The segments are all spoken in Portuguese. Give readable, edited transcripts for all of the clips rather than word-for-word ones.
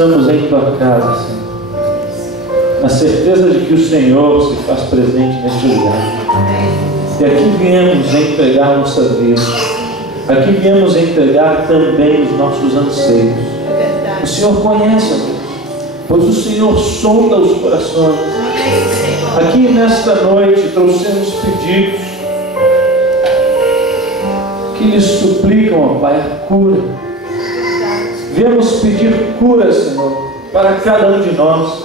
estamos em tua casa, Senhor, na certeza de que o Senhor se faz presente neste lugar. E aqui viemos entregar nossa vida, aqui viemos entregar também os nossos anseios. O Senhor conhece, Deus, pois o Senhor sonda os corações. Aqui nesta noite trouxemos pedidos que lhes suplicam, ó Pai, a cura. Viemos pedir cura, Senhor, para cada um de nós.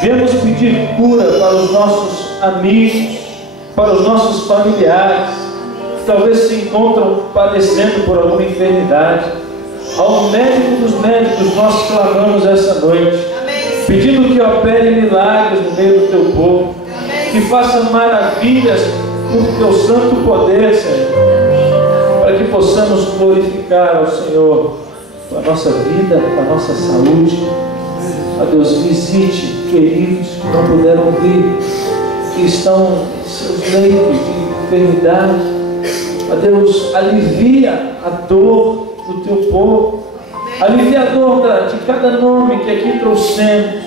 Viemos pedir cura para os nossos amigos, para os nossos familiares, que talvez se encontram padecendo por alguma enfermidade. Ao médico dos médicos nós clamamos essa noite, pedindo que opere milagres no meio do teu povo, que faça maravilhas por teu santo poder, Senhor, para que possamos glorificar ao Senhor com a nossa vida, com a nossa saúde. Ó Deus, visite queridos que não puderam vir, que estão em seus leitos de enfermidade. Ó Deus, alivia a dor do teu povo, alivia a dor de cada nome que aqui trouxemos.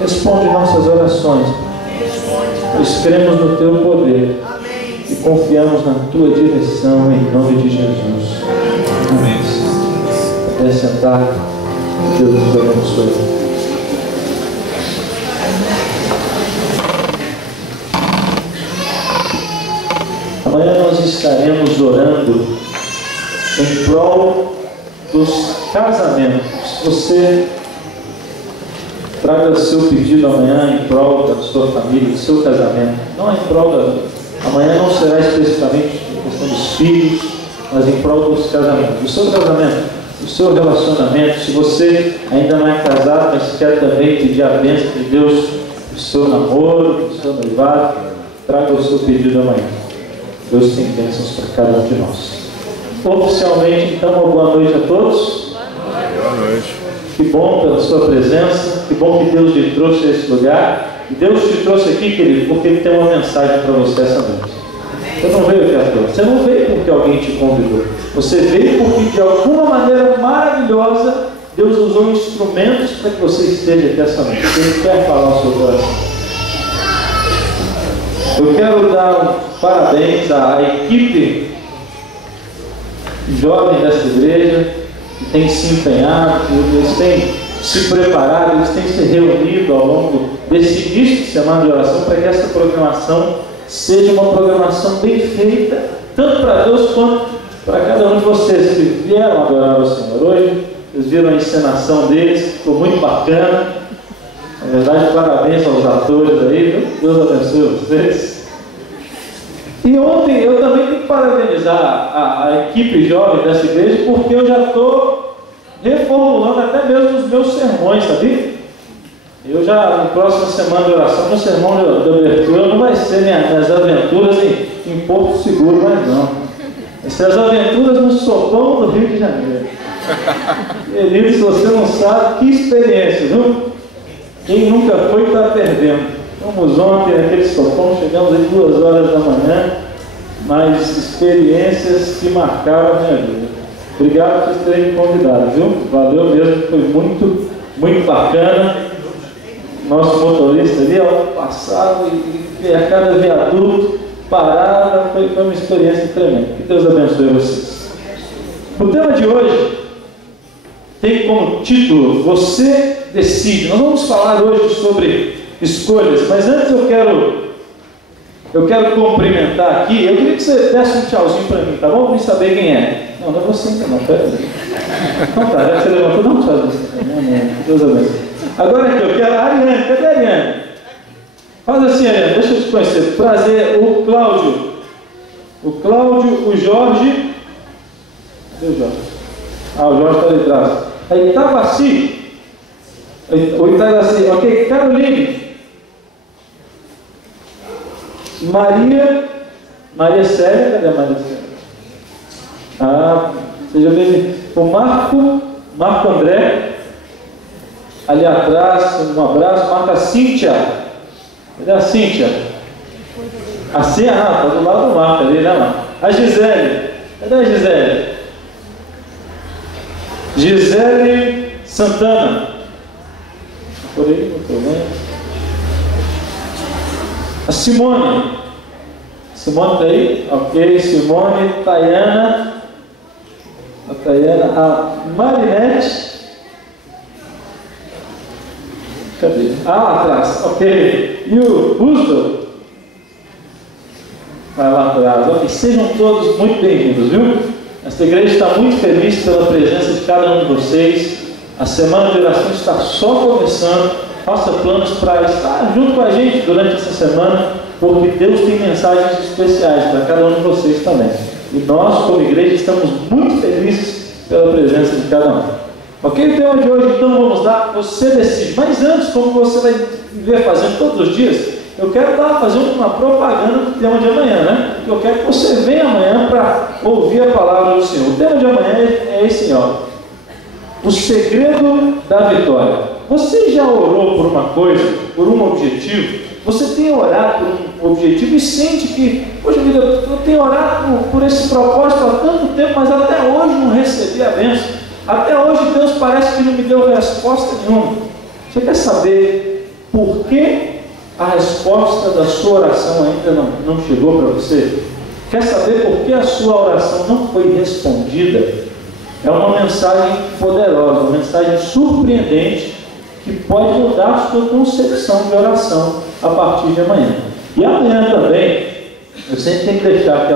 Responde nossas orações, pois cremos no teu poder e confiamos na tua direção, em nome de Jesus. Amém. Pode sentar. Deus nos abençoe. Amanhã nós estaremos orando em prol dos casamentos. Você traga o seu pedido amanhã em prol da sua família, do seu casamento. Não é em prol da... Amanhã não será especificamente a questão dos filhos, mas em prol dos casamentos. Do seu casamento, do seu relacionamento. Se você ainda não é casado, mas quer também pedir a bênção de Deus do seu namoro, do seu noivado, traga o seu pedido amanhã. Deus tem bênçãos para cada um de nós. Oficialmente, então, uma boa noite a todos. Boa noite. Que bom pela sua presença, que bom que Deus te trouxe a esse lugar. E Deus te trouxe aqui, querido, porque Ele tem uma mensagem para você essa noite. Você não veio aqui à toa. Você não veio porque alguém te convidou. Você veio porque, de alguma maneira maravilhosa, Deus usou instrumentos para que você esteja aqui essa noite. Ele quer falar o seu coração. Eu quero dar parabéns à equipe jovem dessa igreja, que tem se empenhado, eles têm se preparado, eles têm se reunido ao longo desse início de semana de oração para que essa programação seja uma programação bem feita, tanto para Deus quanto para cada um de vocês que vieram adorar o Senhor hoje. Vocês viram a encenação deles, ficou muito bacana. Na verdade, parabéns aos atores aí, viu? Deus abençoe vocês. E ontem eu também tenho que parabenizar a equipe jovem dessa igreja, porque eu já estou reformulando até mesmo os meus sermões, sabia? Eu já, na próxima semana de oração, meu sermão de abertura não vai ser minhas aventuras em Porto Seguro, mas não. Vai ser as aventuras no sopão do Rio de Janeiro. Querido, se você não sabe, que experiência, viu? Quem nunca foi está perdendo. Fomos ontem naquele sopão, chegamos às 2 horas da manhã, mas experiências que marcaram a minha vida. Obrigado por vocês terem me convidado, viu? Valeu mesmo, foi muito, muito bacana. Nosso motorista ali, ó, passava e a cada viaduto parava, foi uma experiência tremenda. Que Deus abençoe vocês. O tema de hoje tem como título Você Decide. Nós vamos falar hoje sobre escolhas, mas antes eu quero cumprimentar aqui. Eu queria que você desse um tchauzinho para mim, tá bom? Pra mim saber quem é. Não, não é você ainda não, peraí. Então tá, já que você levantou, dá um tchauzinho. Deus abençoe. Agora aqui, eu quero a Ariane. Cadê a Ariane? Faz assim, Ariane, deixa eu te conhecer. Prazer, o Cláudio. O Cláudio, o Jorge. Cadê o Jorge? Ah, o Jorge está ali atrás. Aí, Itabaci. O Itabaci, ok. Caroline. Maria Célia. Cadê a Maria Célia? Ah, seja bem-vindo. O Marco André. Ali atrás, um abraço. Marca a Cíntia. Cadê a Cíntia? Assim, está do lado do Marco ali, né, Marco? A Gisele. Cadê a Gisele? Gisele Santana. Por aí, não estou vendo. A Simone. Simone está aí? Ok, Simone, Tayana. A Tayana, a Marinete. Cadê? Ah, lá atrás, ok. E o Busto? Vai lá atrás. Ok, sejam todos muito bem-vindos, viu? Esta igreja está muito feliz pela presença de cada um de vocês. A semana de oração está só começando. Faça planos para estar junto com a gente durante essa semana, porque Deus tem mensagens especiais para cada um de vocês também. E nós, como igreja, estamos muito felizes pela presença de cada um. Ok? O tema de hoje, então, vamos lá. Você decide. Mas antes, como você vai viver fazendo todos os dias, eu quero fazer uma propaganda do tema de amanhã, né? Eu quero que você venha amanhã para ouvir a palavra do Senhor. O tema de amanhã é esse, ó. O segredo da vitória. Você já orou por uma coisa, por um objetivo? Você tem orado por um objetivo e sente que, poxa vida, eu tenho orado por esse propósito há tanto tempo, mas até hoje não recebi a bênção. Até hoje Deus parece que não me deu resposta nenhuma. Você quer saber por que a resposta da sua oração ainda não chegou para você? Quer saber por que a sua oração não foi respondida? É uma mensagem poderosa, uma mensagem surpreendente que pode mudar a sua concepção de oração a partir de amanhã. E amanhã também, eu sempre tenho que deixar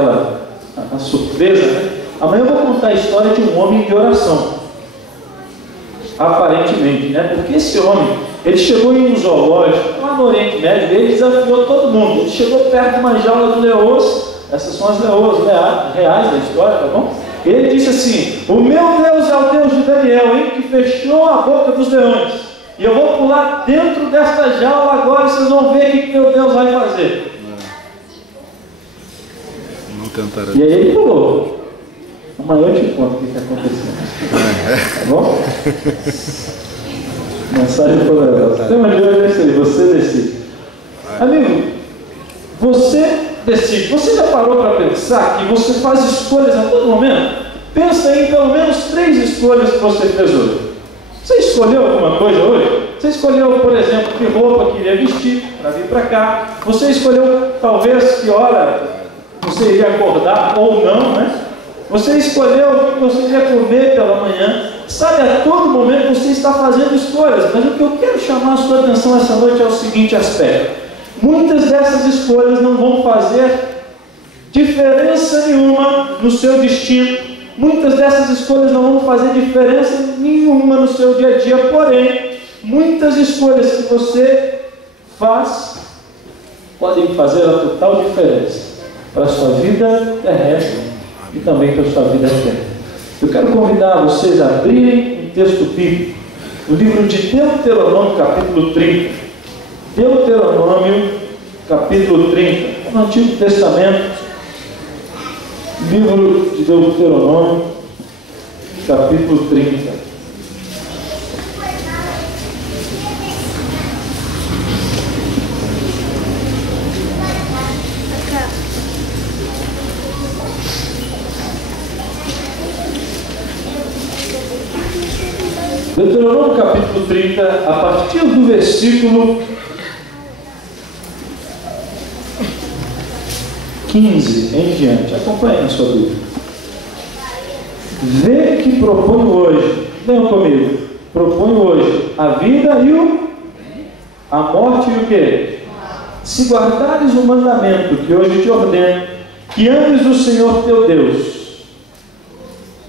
a surpresa, né? Amanhã eu vou contar a história de um homem de oração. Aparentemente, né? Porque esse homem, ele chegou em um zoológico, lá no Oriente Médio, ele desafiou todo mundo. Ele chegou perto de uma jaula de leões, essas são as leões reais da história, tá bom? Ele disse assim: o meu Deus é o Deus de Daniel, hein, que fechou a boca dos leões. E eu vou pular dentro desta jaula agora e vocês vão ver o que meu Deus vai fazer. Não tentará. E aí ele pulou. Amanhã eu te conto o que está acontecendo. Tá bom? Mensagem poderosa. O tema de hoje é esse aí, você decide. Amigo, você decide. Você já parou para pensar que você faz escolhas a todo momento? Pensa em pelo menos 3 escolhas que você fez hoje. Você escolheu alguma coisa hoje? Você escolheu, por exemplo, que roupa queria vestir para vir para cá. Você escolheu, talvez, que hora você iria acordar ou não, né? Você escolheu o que você iria comer pela manhã. Sabe, a todo momento você está fazendo escolhas. Mas o que eu quero chamar a sua atenção essa noite é o seguinte aspecto. Muitas dessas escolhas não vão fazer diferença nenhuma no seu destino. Muitas dessas escolhas não vão fazer diferença nenhuma no seu dia a dia. Porém, muitas escolhas que você faz podem fazer a total diferença para a sua vida terrestre e também para a sua vida eterna. Eu quero convidar vocês a abrirem um texto bíblico, o livro de Deuteronômio, capítulo 30. Deuteronômio, capítulo 30, no Antigo Testamento, livro de Deuteronômio, capítulo 30. Deuteronômio, capítulo 30, a partir do versículo 15 em diante. Acompanhe na sua Bíblia. Vê que proponho hoje, venham comigo, proponho hoje a vida e a morte e o quê? Se guardares o mandamento que hoje te ordeno, que ames o Senhor teu Deus,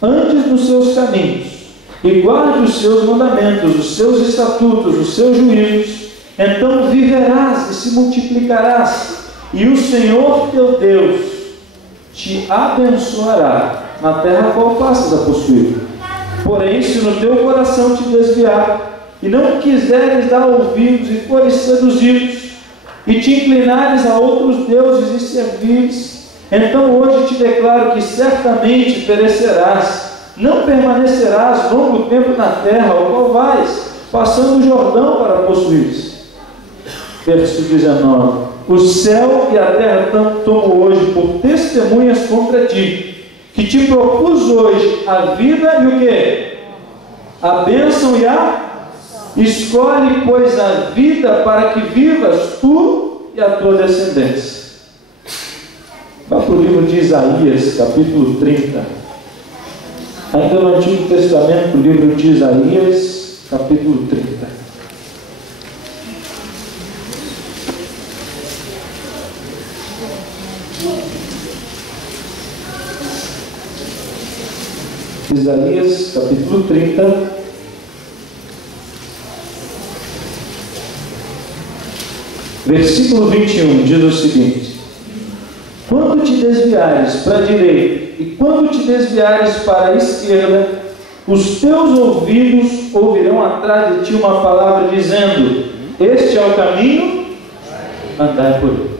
andes nos seus caminhos, e guarde os seus mandamentos, os seus estatutos, os seus juízos, então viverás e se multiplicarás, e o Senhor teu Deus te abençoará na terra a qual passas a possuir. Porém, se no teu coração te desviar, e não quiseres dar ouvidos e fores seduzidos, e te inclinares a outros deuses e servires, então hoje te declaro que certamente perecerás, não permanecerás longo tempo na terra, ao qual vais, passando o Jordão para possuires. Verso 19. O céu e a terra tomo hoje por testemunhas contra ti, que te propus hoje a vida e o quê? A bênção e a... Escolhe, pois, a vida para que vivas tu e a tua descendência. Vá para o livro de Isaías, capítulo 30. Ainda no Antigo Testamento, o livro de Isaías, capítulo 30. Isaías, capítulo 30. Versículo 21 diz o seguinte: quando te desviares para a direita e quando te desviares para a esquerda, os teus ouvidos ouvirão atrás de ti uma palavra dizendo: este é o caminho, andai por ele.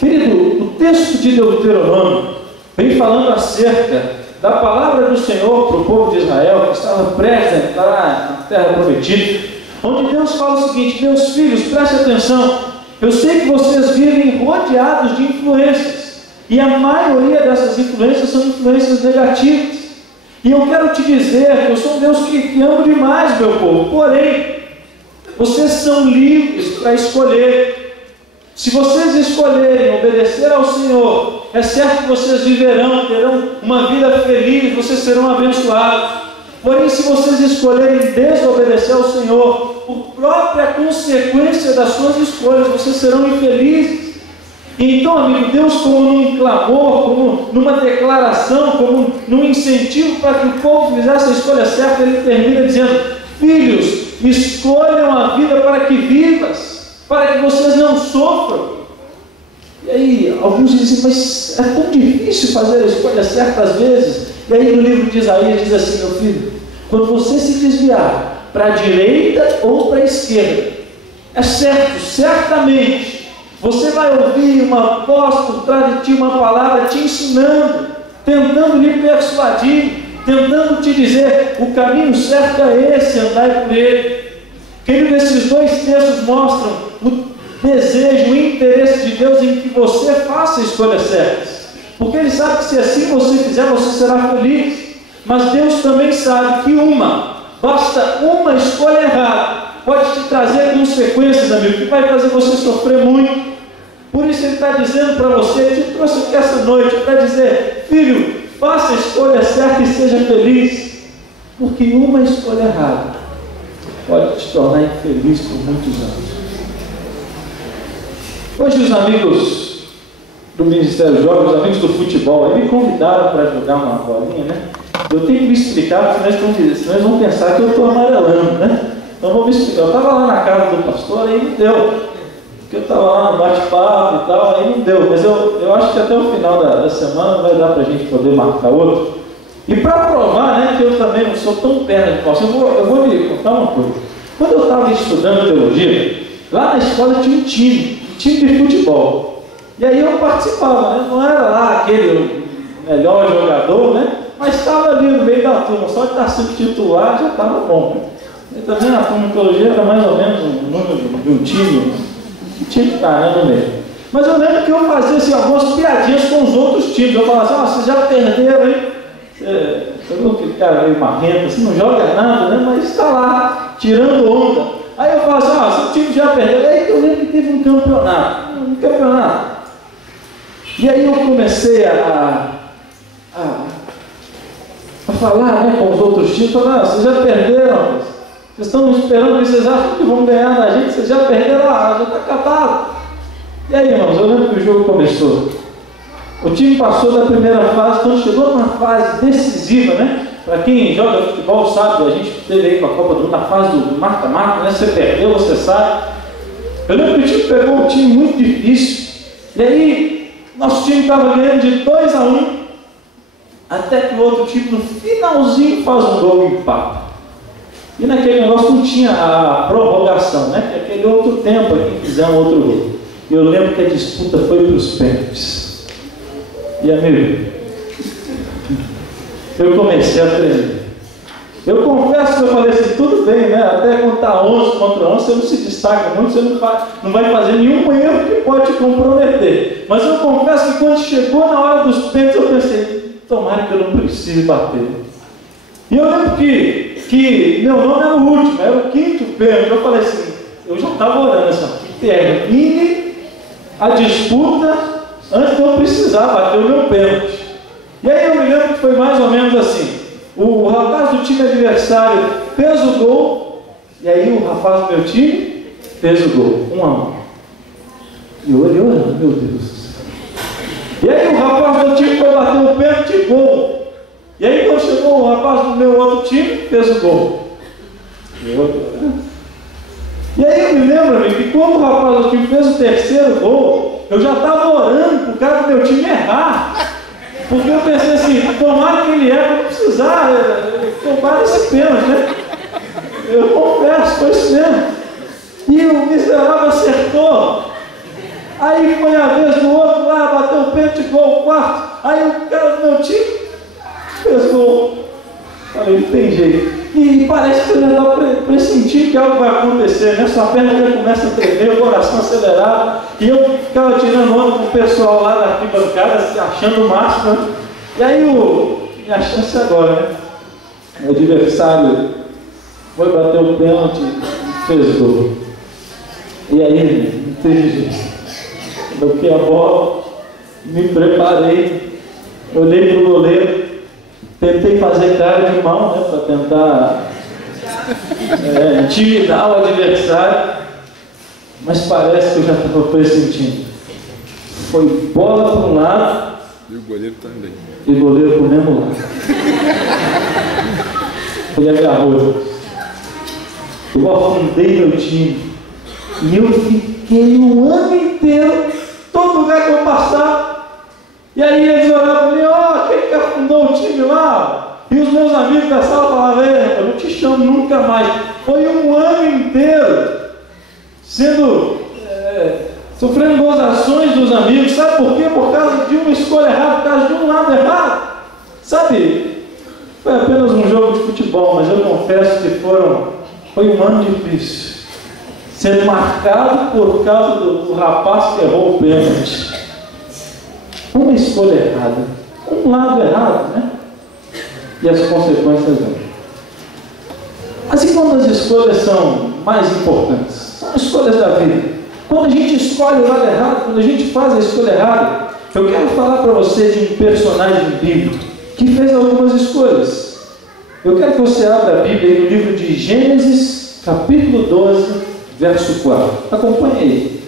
Querido, o texto de Deuteronômio vem falando acerca da palavra do Senhor para o povo de Israel, que estava prestes a entrar na terra prometida, onde Deus fala o seguinte: meus filhos, prestem atenção. Eu sei que vocês vivem rodeados de influências, e a maioria dessas influências são influências negativas. E eu quero te dizer que eu sou um Deus que amo demais, meu povo. Porém, vocês são livres para escolher. Se vocês escolherem obedecer ao Senhor, é certo que vocês viverão, terão uma vida feliz, vocês serão abençoados. Porém, se vocês escolherem desobedecer ao Senhor, por própria consequência das suas escolhas, vocês serão infelizes. Então, amigo, Deus, como num clamor, como numa declaração, como num incentivo para que o povo fizesse a escolha certa, Ele termina dizendo: filhos, escolham a vida para que vivas, para que vocês não sofram. E aí, alguns dizem: mas é tão difícil fazer a escolha certa às vezes. E aí no livro de Isaías diz assim: meu filho, quando você se desviar para a direita ou para a esquerda, é certo, certamente, você vai ouvir uma voz por trás de ti, uma palavra te ensinando, tentando lhe persuadir, tentando te dizer: o caminho certo é esse, andai por ele. Querido, esses dois textos mostram o desejo, o interesse de Deus em que você faça escolhas certas, porque Ele sabe que se assim você fizer, você será feliz. Mas Deus também sabe que basta uma escolha errada, pode te trazer consequências, amigo, que vai fazer você sofrer muito. Por isso Ele está dizendo para você, Ele te trouxe aqui essa noite para dizer: filho, faça a escolha certa e seja feliz, porque uma escolha errada pode te tornar infeliz por muitos anos. Hoje os amigos do Ministério Jovem, os amigos do futebol, me convidaram para jogar uma bolinha, né? Eu tenho que me explicar, porque senão eles vão pensar que eu estou amarelando, né? Então vou me explicar. Eu estava lá na casa do pastor, aí não deu, porque eu estava lá no bate-papo e tal, aí não deu, mas eu acho que até o final da semana vai dar para a gente poder marcar outro. E para provar, né, que eu também não sou tão perna de pau, eu vou lhe contar uma coisa. Quando eu estava estudando teologia, lá na escola tinha um time de futebol. E aí eu participava, né? Não era lá aquele melhor jogador, né? Mas estava ali no meio da turma, só de estar sendo titular já estava bom, né? E também a turma de teologia era mais ou menos o número de um time de caramba no meio. Mas eu lembro que eu fazia assim, algumas piadinhas com os outros times. Eu falava assim: vocês já perderam, hein? Eu que cara meio marrento, assim, não joga nada, né? Mas está lá, tirando onda. Aí eu falava assim: se o time já perdeu. Aí eu lembro que teve um campeonato. E aí eu comecei a falar, né, com os outros times, falando: vocês já perderam, vocês estão esperando, vocês acham que vão ganhar da gente, vocês já perderam, já está acabado. E aí, irmãos, eu lembro que o jogo começou. O time passou da primeira fase, quando chegou numa fase decisiva, né? Para quem joga futebol sabe, a gente teve aí com a Copa do Mundo, na fase do mata-mata, né? Você perdeu, você sabe. Eu lembro que o time pegou um time muito difícil, e aí nosso time estava ganhando de 2-1, até que o outro time no finalzinho faz um gol e empata. E naquele negócio não tinha a prorrogação, né? Que aquele outro tempo aqui fizer um outro gol. E eu lembro que a disputa foi para os pênaltis. E amigo, eu comecei a tremer. Eu confesso que eu falei assim: tudo bem, né? Até quando está 11 contra 11, você não se destaca muito, você não vai fazer nenhum erro que pode te comprometer. Mas eu confesso que quando chegou na hora dos pênaltis, eu pensei: tomara que eu não precise bater. E eu lembro que que meu nome era o último, era o quinto pênalti. Eu falei assim, eu já estava orando assim, que termine a disputa antes de eu precisar bater o meu pênalti. E aí eu me lembro que foi mais ou menos assim, o rapaz do time adversário fez o gol, e aí o rapaz do meu time fez o gol, 1-1. E eu olhei orando, meu Deus. E aí o rapaz do meu time foi bater o pênalti, gol. E aí quando chegou o rapaz do meu outro time, fez o gol. E aí eu me lembro, amigo, que quando o rapaz do time fez o terceiro gol, eu já estava orando para o cara do meu time errar. Porque eu pensei assim, tomara que ele erre, para não precisar tomar esse pênalti, né? Eu confesso, foi isso mesmo. E o miserável acertou. Aí foi a vez do outro lá, bateu o pênalti, gol, o quarto. Aí o cara do meu time fez gol. Falei, não tem jeito. E parece que você já está pressentindo que algo vai acontecer, né? Sua perna já começa a tremer, o coração acelerado. E eu ficava tirando onda com o pessoal lá da arquibancada, achando o máximo, né? E aí minha chance agora, né? O adversário foi bater o pênalti e fez gol. E aí, não teve jeito. Toquei a bola, me preparei, olhei para o goleiro. Tentei fazer cara de mal, né, para tentar intimidar o adversário, mas parece que eu já estava pressentindo. Foi bola para um lado e o goleiro também. E o goleiro para o mesmo lado. Ele agarrou. Eu afundei meu time e eu fiquei um ano inteiro, todo lugar que eu passava. E aí eles olhavam para mim, quem que afundou o time lá? E os meus amigos da sala falavam, eu não te chamo nunca mais. Foi um ano inteiro sofrendo gozações dos amigos. Sabe por quê? Por causa de uma escolha errada, por causa de um lado errado. Sabe, foi apenas um jogo de futebol, mas eu confesso que foi um ano difícil. Sendo marcado por causa do rapaz que errou o pênalti. Uma escolha errada, um lado errado, né? E as consequências vêm. Assim como as escolhas são mais importantes, são escolhas da vida. Quando a gente escolhe o lado errado, quando a gente faz a escolha errada, eu quero falar para você de um personagem bíblico que fez algumas escolhas. Eu quero que você abra a Bíblia no livro de Gênesis, capítulo 12, verso 4. Acompanhe aí.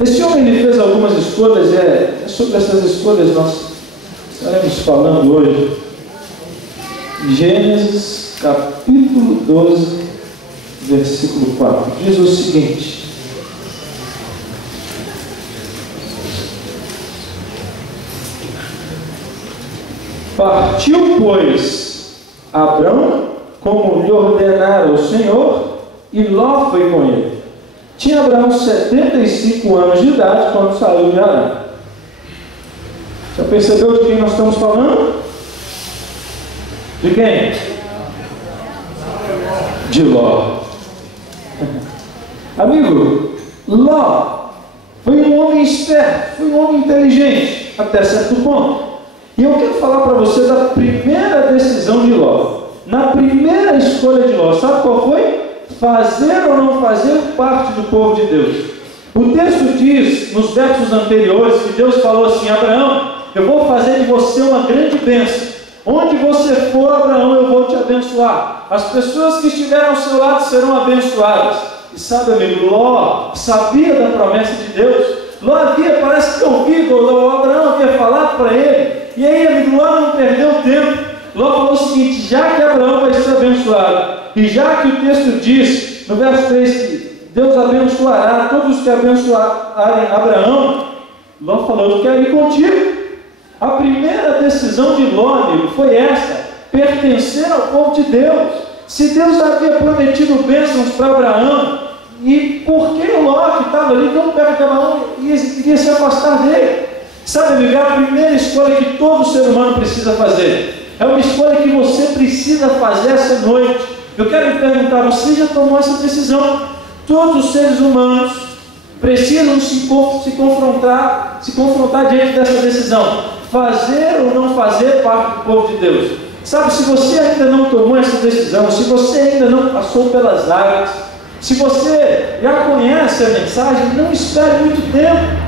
Esse homem ele fez algumas escolhas, é sobre essas escolhas nós estaremos falando hoje. Gênesis capítulo 12, versículo 4, diz o seguinte: partiu, pois, Abrão, como lhe ordenara o Senhor, e Ló foi com ele. Tinha Abraão 75 anos de idade quando saiu de Harã. Já percebeu de quem nós estamos falando? De quem? De Ló. Amigo, Ló foi um homem esperto, foi um homem inteligente, até certo ponto. E eu quero falar para você da primeira decisão de Ló. Na primeira escolha de Ló, sabe qual foi? Fazer ou não fazer parte do povo de Deus. O texto diz, nos versos anteriores, que Deus falou assim: Abraão, eu vou fazer de você uma grande bênção. Onde você for, Abraão, eu vou te abençoar. As pessoas que estiverem ao seu lado serão abençoadas. E sabe, amigo, Ló sabia da promessa de Deus. Ló parece que ouvido, Abraão havia falado para ele. E aí, amigo, Ló não perdeu tempo. Ló falou o seguinte: já que Abraão vai ser abençoado, e já que o texto diz, no verso 3, que Deus abençoará todos os que abençoarem Abraão, Ló falou: eu quero ir contigo. A primeira decisão de Ló, amigo, foi essa: pertencer ao povo de Deus. Se Deus havia prometido bênçãos para Abraão, e por que Ló, que estava ali tão perto de Abraão, iria se afastar dele? Sabe, amigo, é a primeira escolha que todo ser humano precisa fazer. É uma escolha que você precisa fazer essa noite. Eu quero lhe perguntar: você já tomou essa decisão? Todos os seres humanos precisam se confrontar diante dessa decisão: fazer ou não fazer parte do povo de Deus. Sabe, se você ainda não tomou essa decisão, se você ainda não passou pelas águas, se você já conhece a mensagem, não espere muito tempo.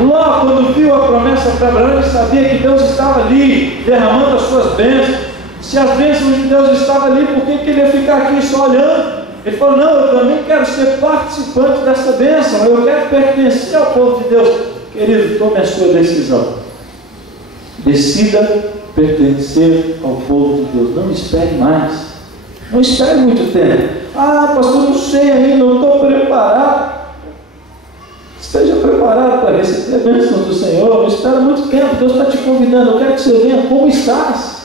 Ló, quando viu a promessa para Abraão, ele sabia que Deus estava ali derramando as suas bênçãos. Se as bênçãos de Deus estavam ali, por que ele ia ficar aqui só olhando? Ele falou: não, eu também quero ser participante dessa bênção, eu quero pertencer ao povo de Deus. Querido, tome a sua decisão. Decida pertencer ao povo de Deus. Não espere mais. Não espere muito tempo. Ah, pastor, não sei ainda, não estou preparado. Esteja preparado para receber a bênção do Senhor. Não espera muito tempo. Deus está te convidando. Eu quero que você venha. Como estás?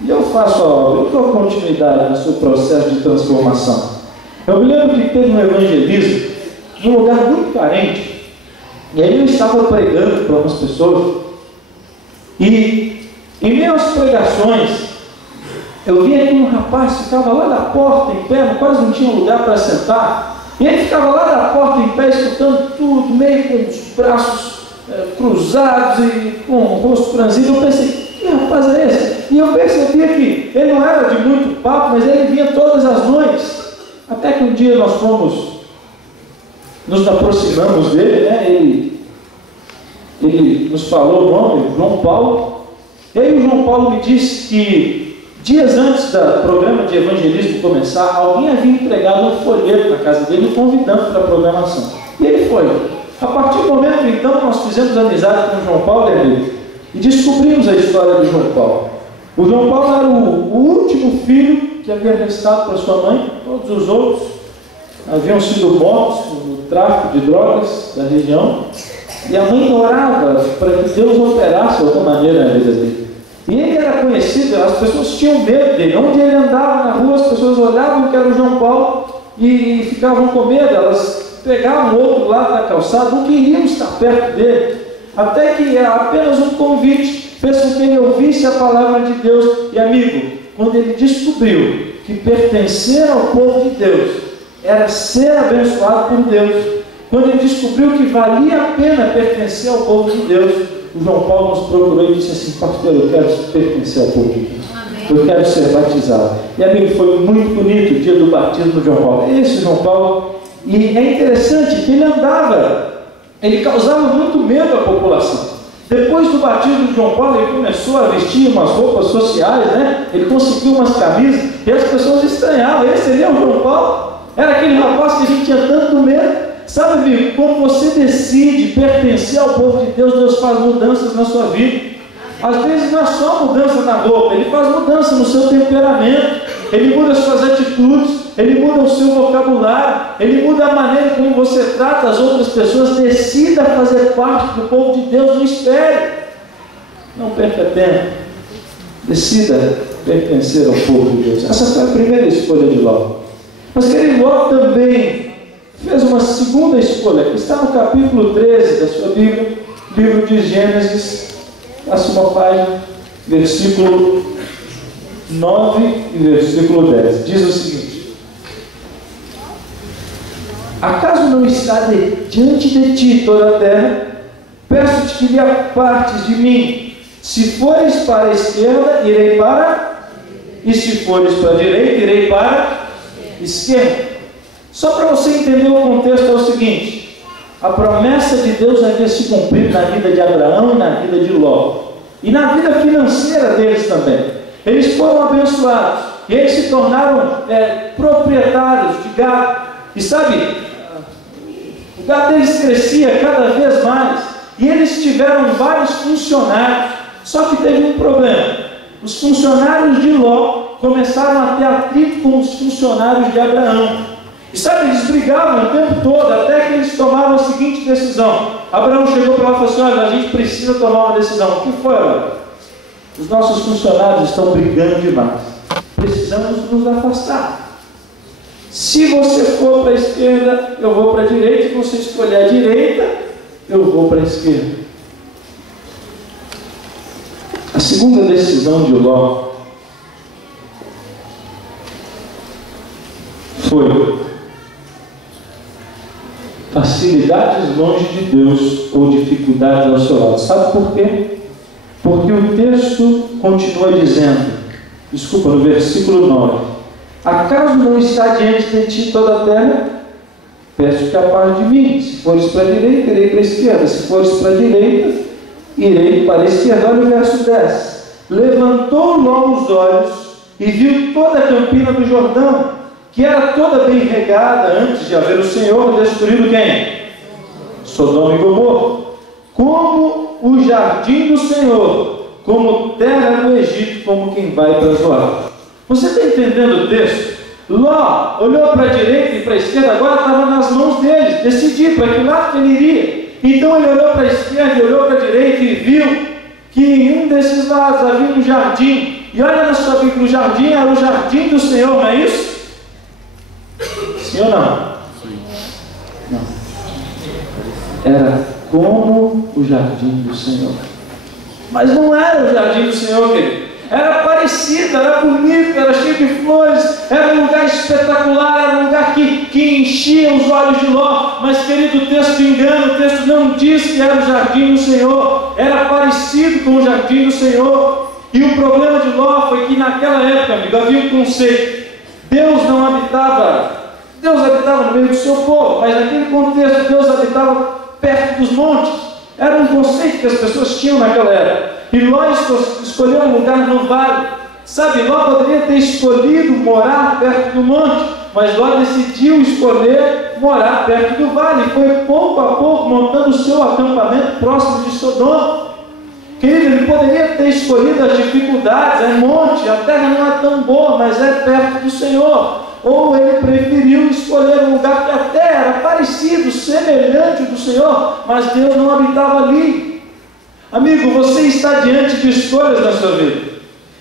E eu faço a obra. Eu dou continuidade no seu processo de transformação. Eu me lembro que teve um evangelismo em um lugar muito carente. E aí eu estava pregando para algumas pessoas. E em meio às pregações, eu vi aqui um rapaz que ficava lá da porta em pé, quase não tinha lugar para sentar. E ele ficava lá da porta em pé, escutando tudo, meio com os braços cruzados e com o rosto franzido. Eu pensei: que rapaz é esse? E eu percebia que ele não era de muito papo, mas ele vinha todas as noites. Até que um dia nós nos aproximamos dele, né? Ele nos falou o nome, João Paulo. E aí o João Paulo me disse que dias antes do programa de evangelismo começar, alguém havia entregado um folheto na casa dele, convidando para a programação. E ele foi. A partir do momento, então, nós fizemos amizade com o João Paulo e descobrimos a história de João Paulo. O João Paulo era o último filho que havia restado para sua mãe. Todos os outros haviam sido mortos no tráfico de drogas da região. E a mãe orava para que Deus operasse de alguma maneira na vida dele. E ele era conhecido, as pessoas tinham medo dele. Onde ele andava na rua, as pessoas olhavam que era o João Paulo e ficavam com medo. Elas pegavam o outro lado da calçada, não queriam estar perto dele. Até que apenas um convite fez com que ele ouvisse a palavra de Deus. E amigo, quando ele descobriu que pertencer ao povo de Deus era ser abençoado por Deus, quando ele descobriu que valia a pena pertencer ao povo de Deus, o João Paulo nos procurou e disse assim: pastor, eu quero pertencer ao povo de Deus. Eu quero ser batizado. E amigo, foi muito bonito o dia do batismo do João Paulo. Esse João Paulo, e é interessante que ele andava, ele causava muito medo à população. Depois do batismo de João Paulo, ele começou a vestir umas roupas sociais, né? Ele conseguiu umas camisas, e as pessoas estranhavam: esse ali é o João Paulo? Era aquele rapaz que a gente tinha tanto medo. Sabe, amigo, quando você decide pertencer ao povo de Deus, Deus faz mudanças na sua vida. Às vezes não é só mudança na roupa, Ele faz mudança no seu temperamento, Ele muda as suas atitudes, Ele muda o seu vocabulário, Ele muda a maneira como você trata as outras pessoas. Decida fazer parte do povo de Deus, não espere, não perca tempo, decida pertencer ao povo de Deus. Essa foi a primeira escolha de Ló. Mas querido, Ló também fez uma segunda escolha, que está no capítulo 13 da sua Bíblia, livro de Gênesis, próxima página, versículo 9 e versículo 10. Diz o seguinte: acaso não está diante de ti toda a terra? Peço-te que lhe apartes de mim. Se fores para a esquerda, irei para, e se fores para a direita, irei para a esquerda. Só para você entender o contexto, é o seguinte: a promessa de Deus havia se cumprido na vida de Abraão e na vida de Ló, e na vida financeira deles também. Eles foram abençoados, e eles se tornaram proprietários de gado, e sabe, o gado deles crescia cada vez mais, e eles tiveram vários funcionários. Só que teve um problema: os funcionários de Ló começaram a ter atrito com os funcionários de Abraão. E sabe, eles brigavam o tempo todo, até que eles tomaram a seguinte decisão. Abraão chegou para lá e falou assim: olha, a gente precisa tomar uma decisão. O que foi, olha? Os nossos funcionários estão brigando demais. Precisamos nos afastar. Se você for para a esquerda, eu vou para a direita. Se você escolher a direita, eu vou para a esquerda. A segunda decisão de Ló foi facilidades longe de Deus ou dificuldades ao seu lado. Sabe por quê? Porque o texto continua dizendo: Desculpa, no versículo 9. Acaso não está diante de ti toda a terra? Peço que a parte de mim. Se fores para a direita, irei para a esquerda. Se fores para a direita, irei para a esquerda. Olha o verso 10. Levantou Ló os olhos e viu toda a campina do Jordão, que era toda bem regada antes de haver o Senhor destruído quem? Sodoma e Gomorra. Como o jardim do Senhor, como terra do Egito, como quem vai para Zoar. Você está entendendo o texto? Ló olhou para a direita e para a esquerda, agora estava nas mãos dele, decidir para que lado que ele iria. Então ele olhou para a esquerda, olhou para a direita e viu que em um desses lados havia um jardim. E olha na sua Bíblia, o jardim era o jardim do Senhor, não é isso? Sim ou não? Não. Era como o jardim do Senhor. Mas não era o jardim do Senhor, querido. Era parecido, era bonito, era cheio de flores, era um lugar espetacular, era um lugar que enchia os olhos de Ló. Mas, querido, o texto engana, o texto não diz que era o jardim do Senhor, era parecido com o jardim do Senhor. E o problema de Ló foi que naquela época, amigo, havia um conceito. Deus habitava no meio do seu povo, mas naquele contexto Deus habitava perto dos montes. Era um conceito que as pessoas tinham naquela época. E Ló escolheu um lugar no vale. Sabe, Ló poderia ter escolhido morar perto do monte, mas Ló decidiu escolher morar perto do vale. E foi pouco a pouco montando o seu acampamento próximo de Sodoma. Querido, ele poderia ter escolhido as dificuldades, é monte, a terra não é tão boa, mas é perto do Senhor. Ou ele preferiu escolher um lugar que até era parecido, semelhante ao do Senhor, mas Deus não habitava ali. Amigo, você está diante de escolhas na sua vida.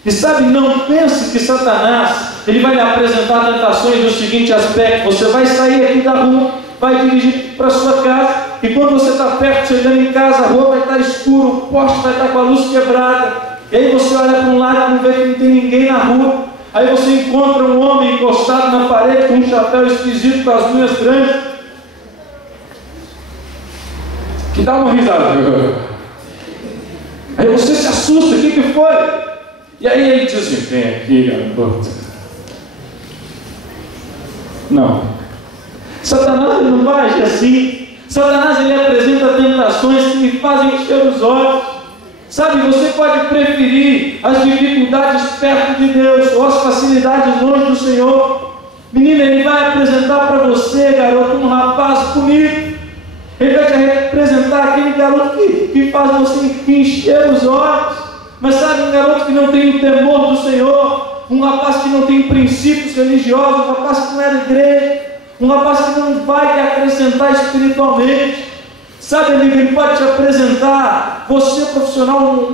E sabe, não pense que Satanás, ele vai lhe apresentar tentações do seguinte aspecto: você vai sair aqui da rua, vai dirigir para a sua casa, e quando você está perto, chegando em casa, a rua vai estar escura, o poste vai estar com a luz quebrada, e aí você olha para um lado e não vê que não tem ninguém na rua. Aí você encontra um homem encostado na parede com um chapéu esquisito, com as unhas grandes, que dá uma risada. Aí você se assusta, o que foi? E aí ele diz assim: vem aqui, garoto. Não. Satanás ele não vai agir assim. Satanás ele apresenta tentações que lhe fazem encher os olhos. Sabe, você pode preferir as dificuldades perto de Deus ou as facilidades longe do Senhor. Menina, ele vai apresentar para você, garoto, um rapaz bonito. Ele vai te representar aquele garoto que faz você encher os olhos. Mas sabe, um garoto que não tem o temor do Senhor, um rapaz que não tem princípios religiosos, um rapaz que não é da igreja, um rapaz que não vai te acrescentar espiritualmente. Sabe, amigo, ele pode te apresentar, você profissional, um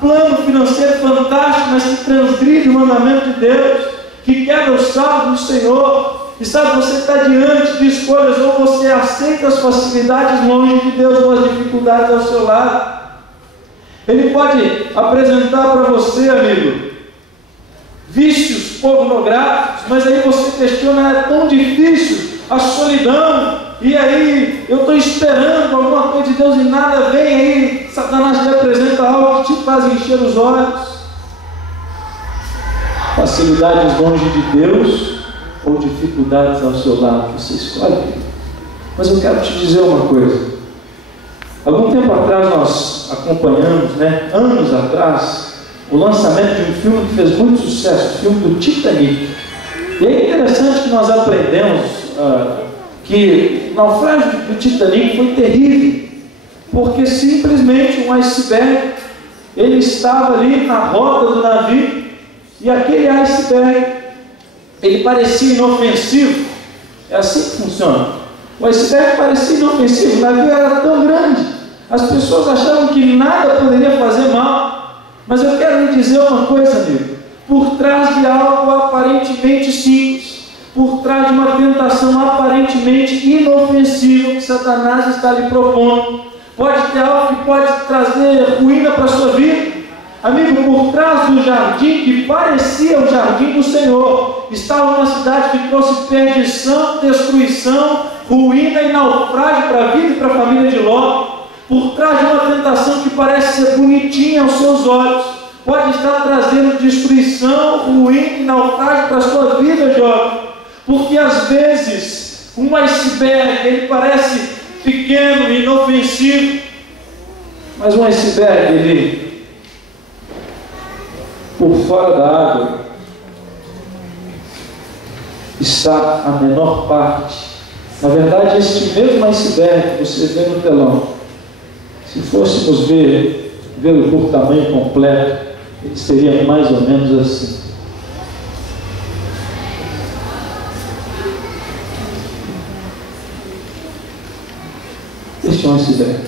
plano financeiro fantástico, mas que transgride o mandamento de Deus, que quebra os salvos do Senhor. E sabe, você está diante de escolhas: ou você aceita as facilidades longe de Deus, ou as dificuldades ao seu lado. Ele pode apresentar para você, amigo, vícios pornográficos, mas aí você questiona: é tão difícil a solidão, e aí eu estou esperando alguma coisa de Deus e nada vem. Aí Satanás te apresenta algo que te faz encher os olhos. Facilidades longe de Deus ou dificuldades ao seu lado, você escolhe. Mas eu quero te dizer uma coisa. Algum tempo atrás nós acompanhamos, anos atrás, o lançamento de um filme que fez muito sucesso, o filme do Titanic. E é interessante que nós aprendemos que o naufrágio do Titanic foi terrível, porque simplesmente um iceberg, ele estava ali na rota do navio, e aquele iceberg, ele parecia inofensivo. É assim que funciona. O iceberg parecia inofensivo, o navio era tão grande, as pessoas achavam que nada poderia fazer mal. Mas eu quero lhe dizer uma coisa, amigo: por trás de algo aparentemente simples, por trás de uma tentação aparentemente inofensiva que Satanás está lhe propondo, pode ter algo que pode trazer ruína para a sua vida. Amigo, por trás do jardim que parecia o jardim do Senhor, estava uma cidade que trouxe perdição, destruição, ruína e naufrágio para a vida e para a família de Ló. Por trás de uma tentação que parece ser bonitinha aos seus olhos, pode estar trazendo destruição, ruim e naufrágio para a sua vida, jovem. Porque às vezes um iceberg, ele parece pequeno e inofensivo, mas um iceberg, ele, por fora da água, está a menor parte. Na verdade, este mesmo iceberg que você vê no telão, se fôssemos vê-lo por tamanho completo, ele seria mais ou menos assim. Este é um iceberg.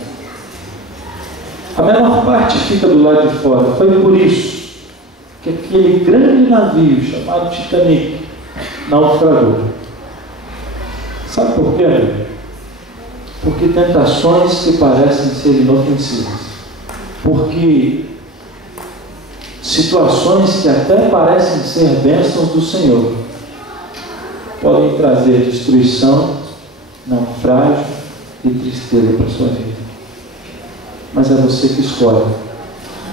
A menor parte fica do lado de fora. Foi por isso que aquele grande navio chamado Titanic naufragou. Sabe por quê? Porque tentações que parecem ser inofensivas. Porque situações que até parecem ser bênçãos do Senhor podem trazer destruição, naufrágio e tristeza para a sua vida. Mas é você que escolhe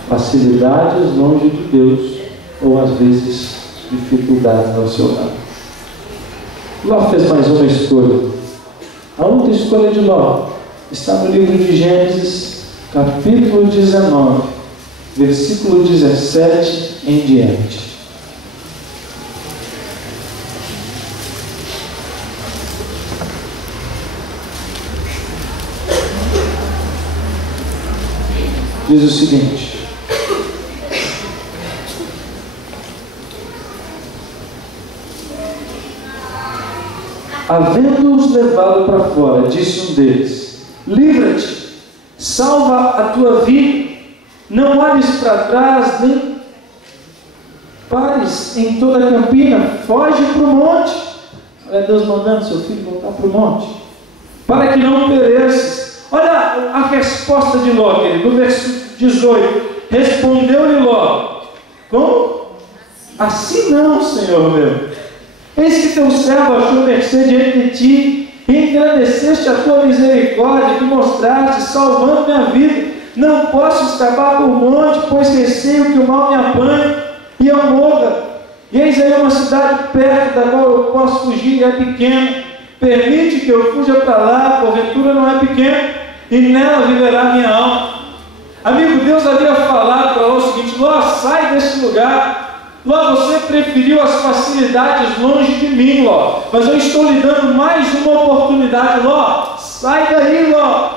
facilidades longe de Deus ou às vezes dificuldades ao seu lado. Ló fez mais uma escolha. A outra escolha de Ló está no livro de Gênesis, capítulo 19, versículo 17 em diante. Diz o seguinte: havendo-os levado para fora, disse um deles: livra-te, salva a tua vida, não olhes para trás, nem pares em toda a campina, foge para o monte. Olha Deus mandando seu filho voltar para o monte, para que não pereças. Olha a resposta de Ló, no versículo 18: respondeu-lhe Ló: como? Assim não, Senhor meu. Eis que teu servo achou mercê diante de ti, e engrandeceste a tua misericórdia, que mostraste, salvando minha vida. Não posso escapar por monte, pois receio que o mal me apanhe e eu morra. E eis aí uma cidade perto, da qual eu posso fugir, e é pequena. Permite que eu fuja para lá, porventura não é pequena, e nela viverá minha alma. Amigo, Deus havia falado para Ló o seguinte: Ló, sai desse lugar. Ló, você preferiu as facilidades longe de mim, Ló, mas eu estou lhe dando mais uma oportunidade. Ló, sai daí, Ló.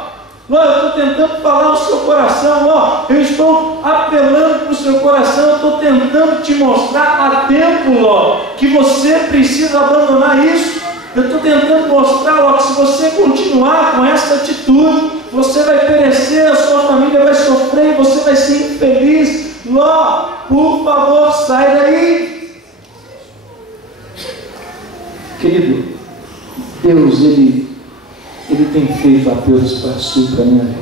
Ló, eu estou tentando falar no seu coração, Ló, eu estou apelando para o seu coração, eu estou tentando te mostrar a tempo, Ló, que você precisa abandonar isso. Eu estou tentando mostrar, Ló, que se você continuar com essa atitude, você vai perecer, a sua família vai sofrer, você vai ser infeliz. Ló, por favor, sai daí. Querido, Deus, Ele tem feito apelos para a sua e para a minha vida.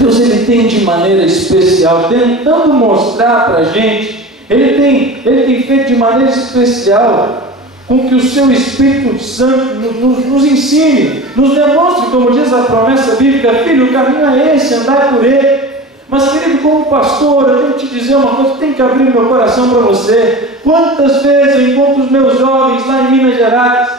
Deus, Ele tem de maneira especial, tentando mostrar para a gente, Ele tem feito de maneira especial, com que o seu Espírito Santo nos ensine, nos demonstre, como diz a promessa bíblica: filho, o caminho é esse, andai por ele. Mas, querido, como pastor, eu tenho que te dizer uma coisa, tenho que abrir meu coração para você. Quantas vezes eu encontro os meus jovens lá em Minas Gerais,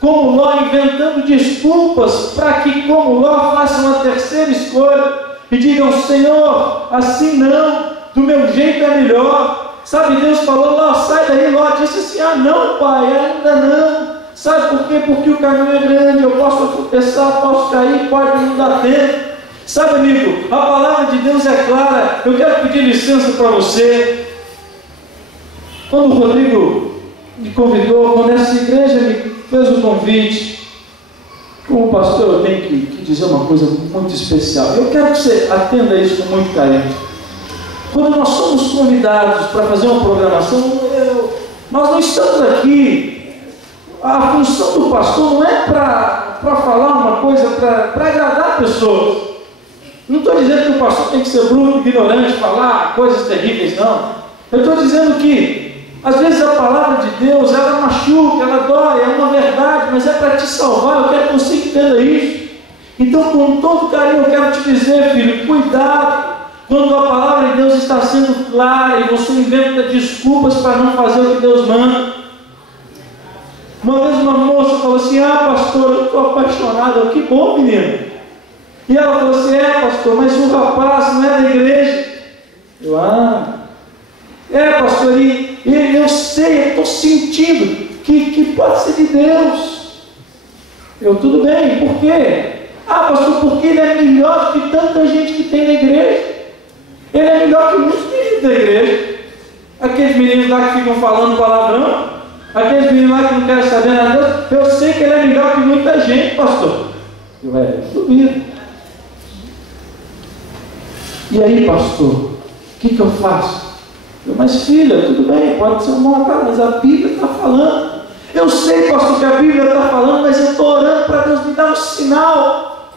como Ló, inventando desculpas para que, como Ló, façam uma terceira escolha e digam: Senhor, assim não, do meu jeito é melhor. Sabe, Deus falou: Ló, sai daí. Ló disse assim: ah, não, pai, ainda não. Sabe por quê? Porque o caminho é grande, eu posso tropeçar, posso cair, pode não dar tempo. Sabe, amigo, a palavra de Deus é clara. Eu quero pedir licença para você. Quando o Rodrigo me convidou, quando essa igreja me fez o convite, como pastor, eu tenho que dizer uma coisa muito especial. Eu quero que você atenda isso com muito carinho. Quando nós somos convidados para fazer uma programação, nós não estamos aqui. A função do pastor não é para falar uma coisa, para agradar pessoas. Não estou dizendo que o pastor tem que ser bruto, ignorante, falar coisas terríveis, não. Eu estou dizendo que, às vezes, a palavra de Deus, ela machuca, ela dói, é uma verdade, mas é para te salvar. Eu quero que você entenda isso. Então, com todo carinho, eu quero te dizer, filho, cuidado Quando a palavra de Deus está sendo clara e você inventa desculpas para não fazer o que Deus manda. Uma vez uma moça falou assim: ah, pastor, eu estou apaixonada. Que bom, menino. E ela falou assim: é, pastor, mas o rapaz não é da igreja. Eu, pastor, e eu sei, eu estou sentindo que pode ser de Deus. Eu, tudo bem, por quê? Ah, pastor, porque ele é melhor do que tanta gente que tem na igreja. Ele é melhor que muitos que da igreja. Aqueles meninos lá que ficam falando palavrão, aqueles meninos lá que não querem saber nada de Deus, eu sei que ele é melhor que muita gente, pastor. Eu duvido. E aí, pastor, o que eu faço? Mas filha, tudo bem, pode ser uma cara, mas a Bíblia está falando. Eu sei, pastor, que a Bíblia está falando, mas eu estou orando para Deus me dar um sinal.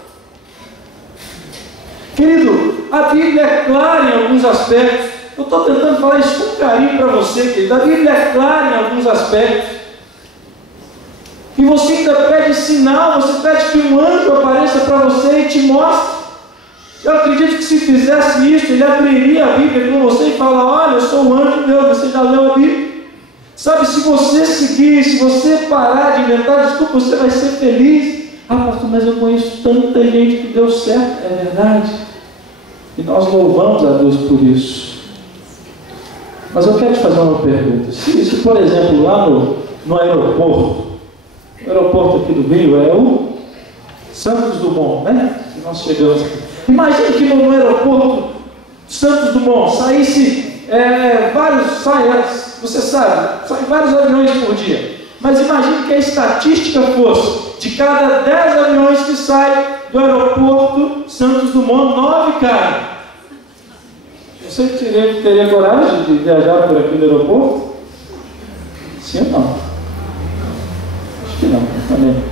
Querido, a Bíblia é clara em alguns aspectos. Eu estou tentando falar isso com carinho para você, querido. A Bíblia é clara em alguns aspectos. E você ainda pede sinal, você pede que um anjo apareça para você e te mostre. Eu acredito que se fizesse isso, ele abriria a Bíblia com você e fala: olha, eu sou o anjo de Deus, você já leu a Bíblia? Sabe, se você seguir, se você parar de inventar desculpa, você vai ser feliz. Ah, pastor, mas eu conheço tanta gente que deu certo. É verdade. E nós louvamos a Deus por isso. Mas eu quero te fazer uma pergunta. Se por exemplo, lá no aeroporto, o aeroporto aqui do Rio é o Santos Dumont, né? Que nós chegamos aqui. Imagina que no aeroporto Santos Dumont saísse você sabe, saem vários aviões por dia. Mas imagine que a estatística fosse: de cada 10 aviões que saem do aeroporto Santos Dumont, 9 caem. Você teria coragem de viajar por aqui no aeroporto? Sim ou não? Acho que não, também.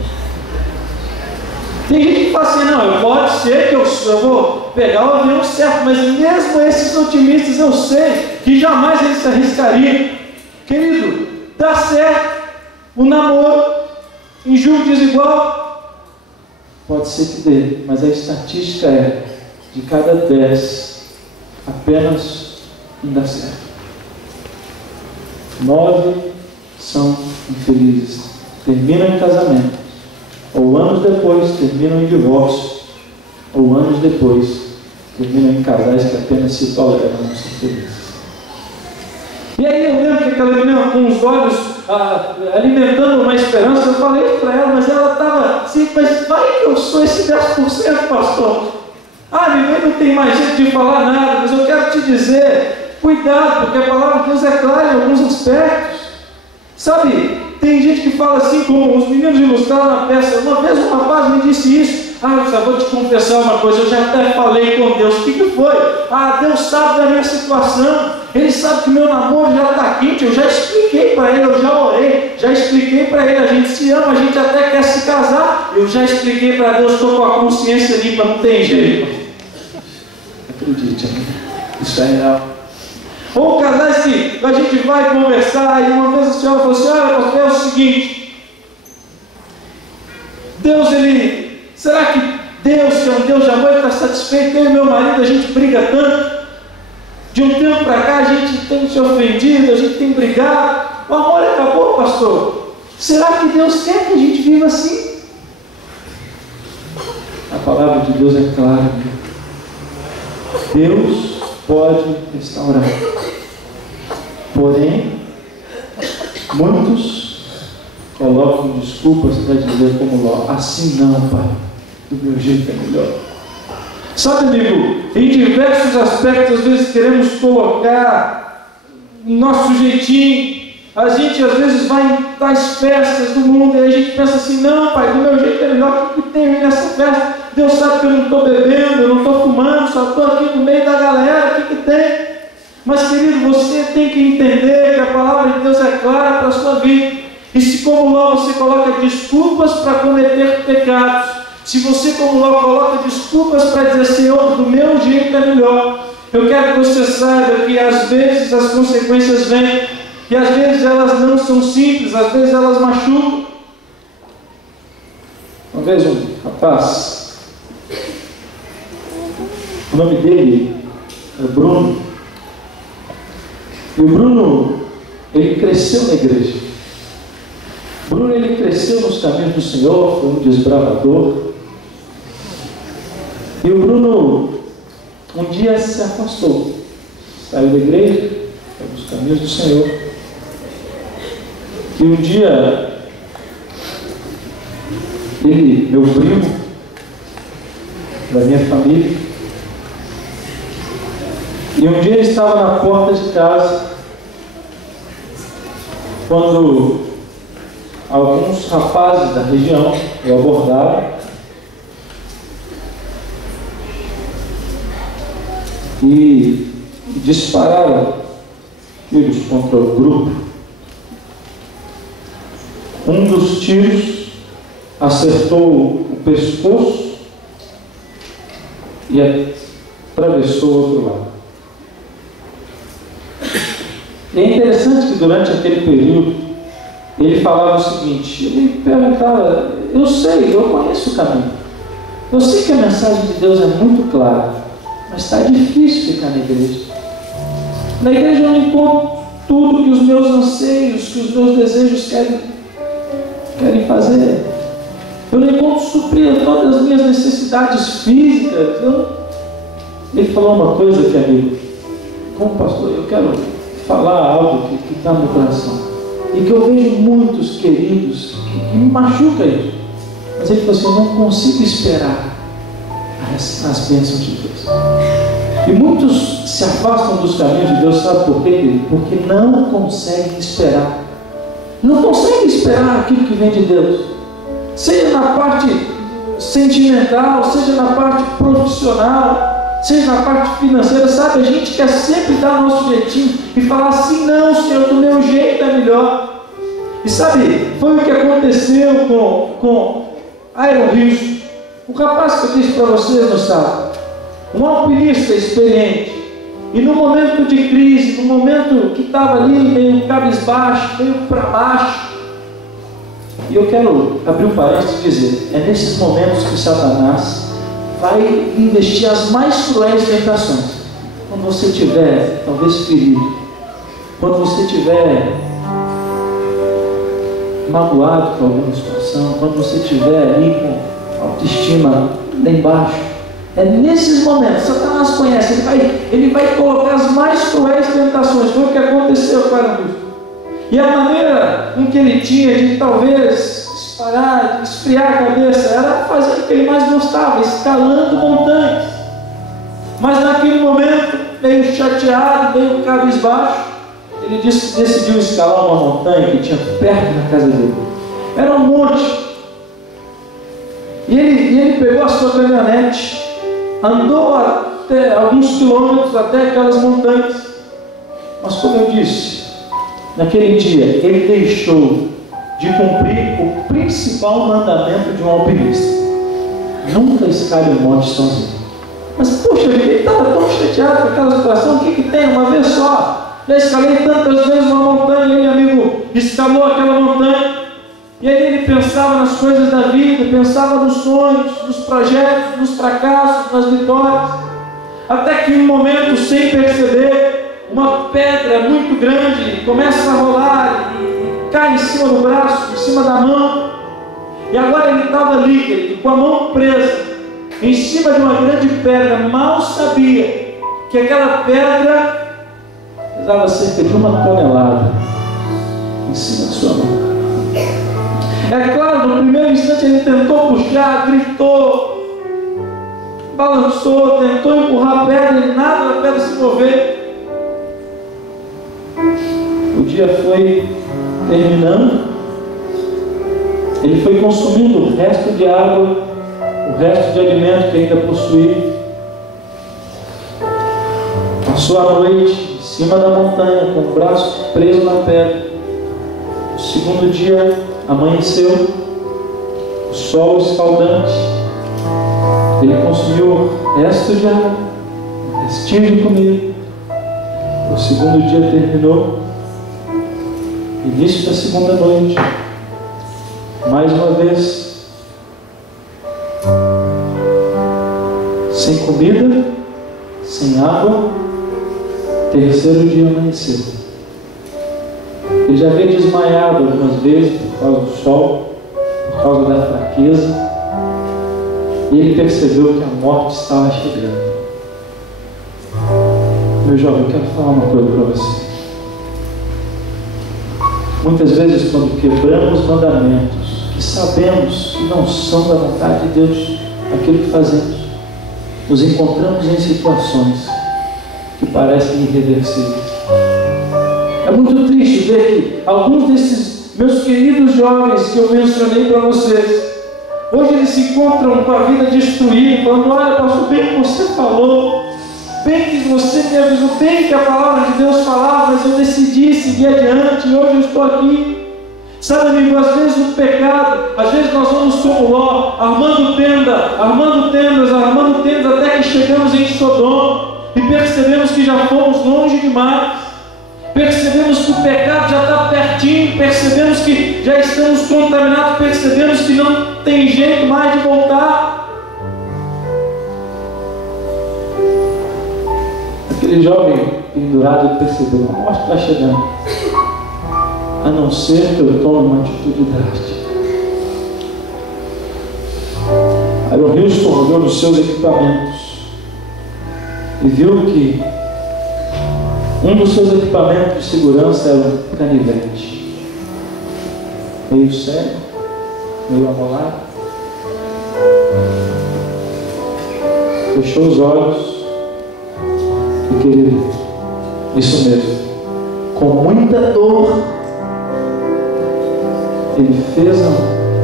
Tem gente que fala assim: não, pode ser que eu vou pegar o avião certo, mas mesmo esses otimistas eu sei que jamais eles se arriscariam. Querido, dá certo o namoro em julgo desigual? Pode ser que dê, mas a estatística é: de cada 10, apenas um dá certo. 9 são infelizes, terminam em casamento, ou anos depois terminam em divórcio, ou anos depois terminam em casais que apenas se toleram, não são felizes. E aí eu lembro que aquela menina com os olhos alimentando uma esperança, eu falei isso para ela, mas ela estava assim: mas vai que eu sou esse 10%, pastor. Ninguém não tem mais jeito de falar nada, mas eu quero te dizer, cuidado, porque a palavra de Deus é clara em alguns aspectos. Sabe, tem gente que fala assim, como os meninos ilustraram na peça. Uma vez um rapaz me disse isso: eu só vou te confessar uma coisa, eu já até falei com Deus. O que foi? Deus sabe da minha situação, Ele sabe que meu namoro já está quente, eu já expliquei para Ele, eu já orei, já expliquei para Ele, a gente se ama, a gente até quer se casar, eu já expliquei para Deus, estou com a consciência limpa, não tem jeito. Acredite, isso é real. Ou casais que a gente vai conversar e uma vez a senhora falou assim: olha, pastor, é o seguinte, Deus, será que Deus, que é um Deus de amor, está satisfeito? Eu e meu marido, a gente briga tanto, de um tempo para cá a gente tem se ofendido, a gente tem brigado, o amor acabou, pastor. Será que Deus quer que a gente viva assim? A palavra de Deus é clara. Deus pode restaurar, porém muitos colocam desculpas para dizer como Ló: assim não, pai, do meu jeito é melhor. Sabe, amigo, em diversos aspectos às vezes queremos colocar nosso jeitinho. A gente às vezes vai nas festas do mundo e a gente pensa assim: não, pai, do meu jeito é melhor. O que tem aí nessa festa? Deus sabe que eu não estou bebendo, eu não estou fumando, só estou aqui no meio da galera, o que tem? Mas, querido, você tem que entender que a palavra de Deus é clara para a sua vida. E se como Ló você coloca desculpas para cometer pecados, se você como Ló coloca desculpas para dizer: Senhor, do meu jeito é melhor, eu quero que você saiba que às vezes as consequências vêm, e às vezes elas não são simples, às vezes elas machucam. Uma vez um rapaz, o nome dele o Bruno. E o Bruno, ele cresceu na igreja. O Bruno, ele cresceu nos caminhos do Senhor, foi um desbravador. E o Bruno, um dia se afastou, saiu da igreja, foi nos caminhos do Senhor. E um dia, ele, meu primo, da minha família, e um dia ele estava na porta de casa, quando alguns rapazes da região o abordaram e dispararam tiros contra o grupo. Um dos tiros acertou o pescoço e atravessou o outro lado. E é interessante que durante aquele período ele falava o seguinte, ele perguntava, eu sei, eu conheço o caminho, eu sei que a mensagem de Deus é muito clara, mas está difícil ficar na igreja. Na igreja eu não encontro tudo que os meus anseios, que os meus desejos querem fazer. Eu não encontro suprir todas as minhas necessidades físicas. Ele falou uma coisa que, amigo, como pastor, eu quero falar algo que está no meu coração e que eu vejo muitos queridos que me machuca isso. Mas ele falou assim, eu não consigo esperar as bênçãos de Deus. E muitos se afastam dos caminhos de Deus, sabe por quê? Porque não conseguem esperar. Não conseguem esperar aquilo que vem de Deus. Seja na parte sentimental, seja na parte profissional, seja na parte financeira, sabe? A gente quer sempre dar o nosso jeitinho e falar assim, não, Senhor, do meu jeito é melhor. E sabe, foi o que aconteceu com Iron Hills, o rapaz que eu disse para vocês no sábado, um alpinista experiente, e no momento de crise, no momento que estava ali meio cabisbaixo, meio para baixo, e eu quero abrir um parênteses e dizer, é nesses momentos que Satanás vai investir as mais cruéis tentações. Quando você estiver, talvez ferido, quando você estiver magoado com alguma situação, quando você estiver ali com autoestima lá embaixo, é nesses momentos, Satanás conhece, ele vai colocar as mais cruéis tentações. Foi o que aconteceu com Araújo. E a maneira em que ele tinha de talvez parar, de esfriar a cabeça, era fazer o que ele mais gostava, escalando montanhas. Mas naquele momento, meio chateado, meio cabisbaixo, ele decidiu escalar uma montanha que tinha perto da casa dele. Era um monte. E ele pegou a sua caminhonete, andou até alguns quilômetros até aquelas montanhas. Mas como eu disse, naquele dia ele deixou de cumprir o principal mandamento de um alpinista: nunca escale um monte sozinho. Mas poxa, ele estava tão chateado com aquela situação. O que tem? Uma vez só, já escalei tantas vezes uma montanha. Ele, amigo, escalou aquela montanha. E aí ele pensava nas coisas da vida, pensava nos sonhos, nos projetos, nos fracassos, nas vitórias. Até que em um momento, sem perceber, uma pedra muito grande começa a rolar e cai em cima do braço, em cima da mão. E agora ele estava ali, com a mão presa, em cima de uma grande pedra. Mal sabia que aquela pedra pesava cerca de 1 tonelada em cima da sua mão. É claro, no primeiro instante ele tentou puxar, gritou, balançou, tentou empurrar a pedra e nada da pedra se mover. O dia foi terminando, ele foi consumindo o resto de água, o resto de alimento que ainda possuía. Passou a noite em cima da montanha, com o braço preso na pedra. No segundo dia, amanheceu, o sol escaldante, ele consumiu o resto de água, o restinho de comida. O segundo dia terminou, início da segunda noite, mais uma vez, sem comida, sem água, terceiro dia amanheceu. Ele já havia desmaiado algumas vezes por causa do sol, por causa da fraqueza, e ele percebeu que a morte estava chegando. Meu jovem, eu quero falar uma coisa para você. Muitas vezes, quando quebramos mandamentos que sabemos que não são da vontade de Deus, aquilo que fazemos, nos encontramos em situações que parecem irreversíveis. É muito triste ver que alguns desses meus queridos jovens que eu mencionei para vocês, hoje eles se encontram com a vida destruída, falando: olha, pastor, bem que você falou, bem que você me avisou, bem que a palavra de Deus falava, mas eu decidi seguir adiante e hoje eu estou aqui. Sabe, amigo, às vezes no pecado, às vezes nós vamos como Ló, armando tendas, até que chegamos em Sodoma e percebemos que já fomos longe demais. Percebemos que o pecado já está pertinho, percebemos que já estamos contaminados, percebemos que não tem jeito mais de voltar. Aquele jovem pendurado percebeu: a morte está chegando, a não ser que eu tome uma atitude drástica. Aaron Houston olhou nos seus equipamentos e viu que um dos seus equipamentos de segurança era um canivete, meio sério, meio amolado. Fechou os olhos e, querido, isso mesmo, com muita dor, ele fez a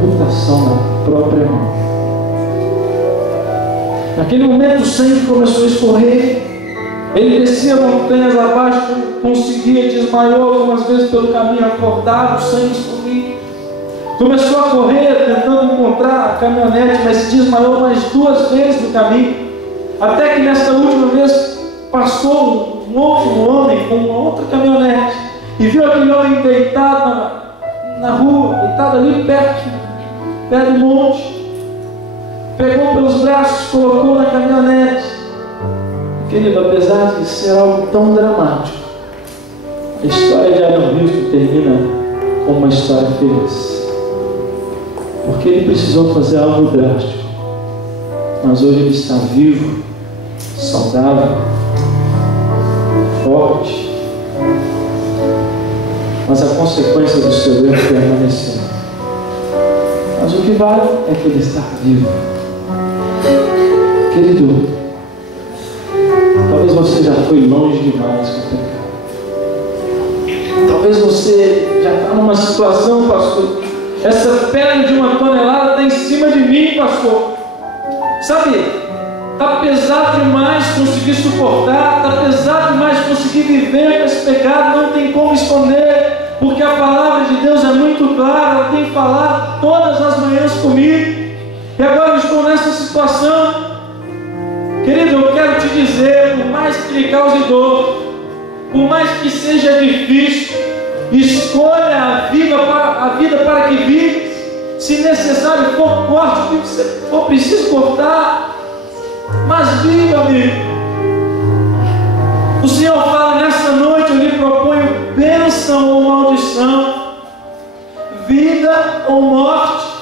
amputação na própria mão. Naquele momento o sangue começou a escorrer. Ele descia montanhas abaixo, conseguia, desmaiou algumas vezes pelo caminho acordado, o sangue escorria. Começou a correr, tentando encontrar a caminhonete, mas se desmaiou mais 2 vezes no caminho. Até que nesta última vez passou um outro homem com uma outra caminhonete e viu aquele homem deitado na rua, deitado ali perto do monte. Pegou pelos braços, colocou na caminhonete. Querido, apesar de ser algo tão dramático, a história de Aaron Houston termina com uma história feliz, porque ele precisou fazer algo drástico, mas hoje ele está vivo, saudável, forte, mas a consequência do seu erro permaneceu. Mas o que vale é que ele está vivo. Querido, talvez você já foi longe demais com o pecado. Talvez você já está numa situação, pastor, essa pedra de 1 tonelada está em cima de mim, pastor. Sabe, está pesado demais conseguir suportar, está pesado demais conseguir viver com esse pecado, não tem como esconder, porque a palavra de Deus é muito clara, ela tem falado todas as manhãs comigo, e agora eu estou nessa situação. Querido, eu quero te dizer, por mais que lhe cause dor, por mais que seja difícil, escolha a vida para que vives. Se necessário for, corte o que for preciso cortar, mas viva, amigo. O Senhor fala: nessa noite eu lhe proponho bênção ou maldição, vida ou morte.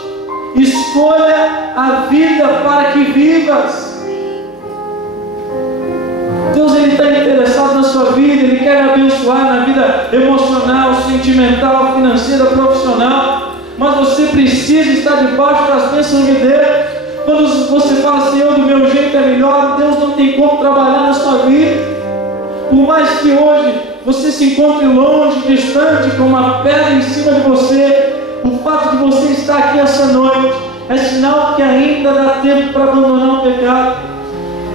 Escolha a vida para que vivas. Deus, Ele está interessado na sua vida, Ele quer abençoar na vida emocional, sentimental, financeira, profissional, mas você precisa estar debaixo das bênçãos de Deus. Quando você fala: Senhor, do meu jeito é melhor, Deus não tem como trabalhar na sua vida. Por mais que hoje você se encontre longe, distante, com uma pedra em cima de você, o fato de você estar aqui essa noite é sinal que ainda dá tempo para abandonar o pecado.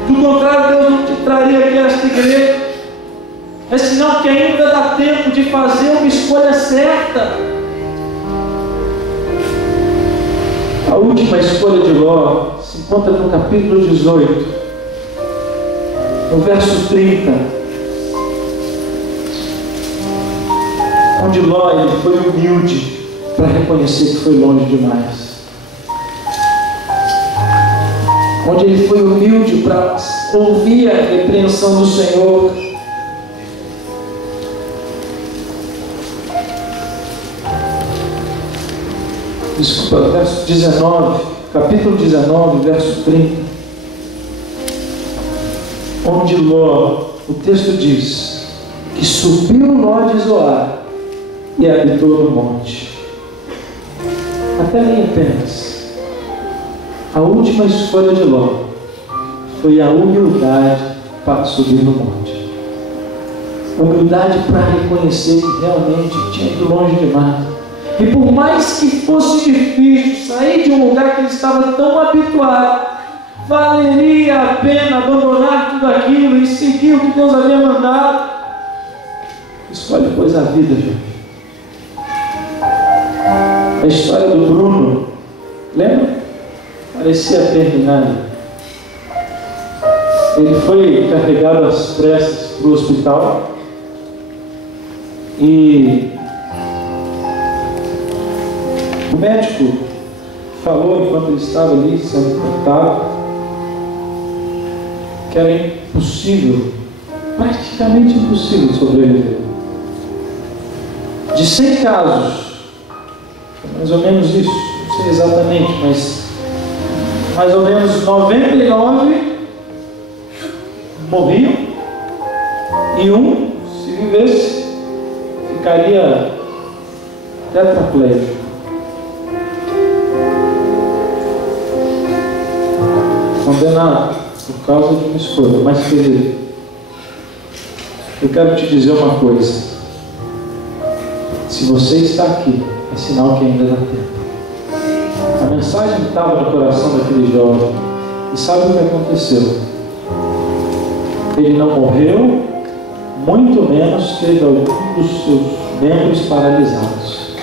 Do contrário, Deus não te traria aqui a esta igreja. É sinal que ainda dá tempo de fazer uma escolha certa. A última escolha de Ló se encontra no capítulo 18, no verso 30, onde Ló ele foi humilde para reconhecer que foi longe demais. onde ele foi humilde para ouvir a repreensão do Senhor. Desculpa, verso 19, capítulo 19, verso 30, onde Ló, o texto diz que subiu Ló de Zoar e habitou no monte. Até aí apenas. A última escolha de Ló foi a humildade para subir no monte. Humildade para reconhecer que realmente tinha ido longe demais. E por mais que fosse difícil sair de um lugar que ele estava tão habituado, valeria a pena abandonar tudo aquilo e seguir o que Deus havia mandado. Escolhe, pois, a vida, gente. A história do Bruno, lembra? Parecia terminada. Ele foi carregado às pressas para o hospital e o médico falou, enquanto ele estava ali sendo tratado, que era impossível, praticamente impossível sobreviver. De 100 casos, mais ou menos isso, não sei exatamente, mas mais ou menos 99 morriam e um, se vivesse, ficaria tetraplégico. Condenado por causa de uma escolha. Mas, querido, eu quero te dizer uma coisa: se você está aqui, é sinal que ainda dá tempo. A mensagem estava no coração daquele jovem, e sabe o que aconteceu? Ele não morreu, muito menos teve algum dos seus membros paralisados.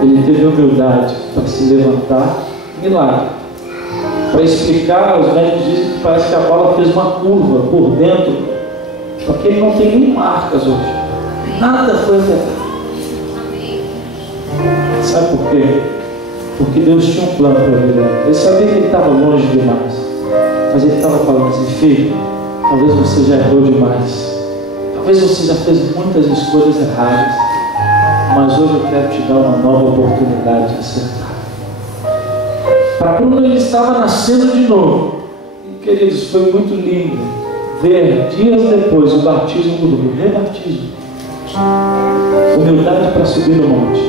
Ele teve humildade para se levantar, milagre. Para explicar, os médicos dizem que parece que a bola fez uma curva por dentro, porque ele não tem nem marcas hoje. Nada foi afetado. Sabe por quê? Porque Deus tinha um plano para a vida dele. Ele sabia que ele estava longe demais, mas ele estava falando assim: filho, talvez você já errou demais, talvez você já fez muitas escolhas erradas, mas hoje eu quero te dar uma nova oportunidade de acertar. Para Bruno, ele estava nascendo de novo. E, queridos, foi muito lindo ver dias depois o batismo do Bruno, rebatismo. Humildade para subir no monte.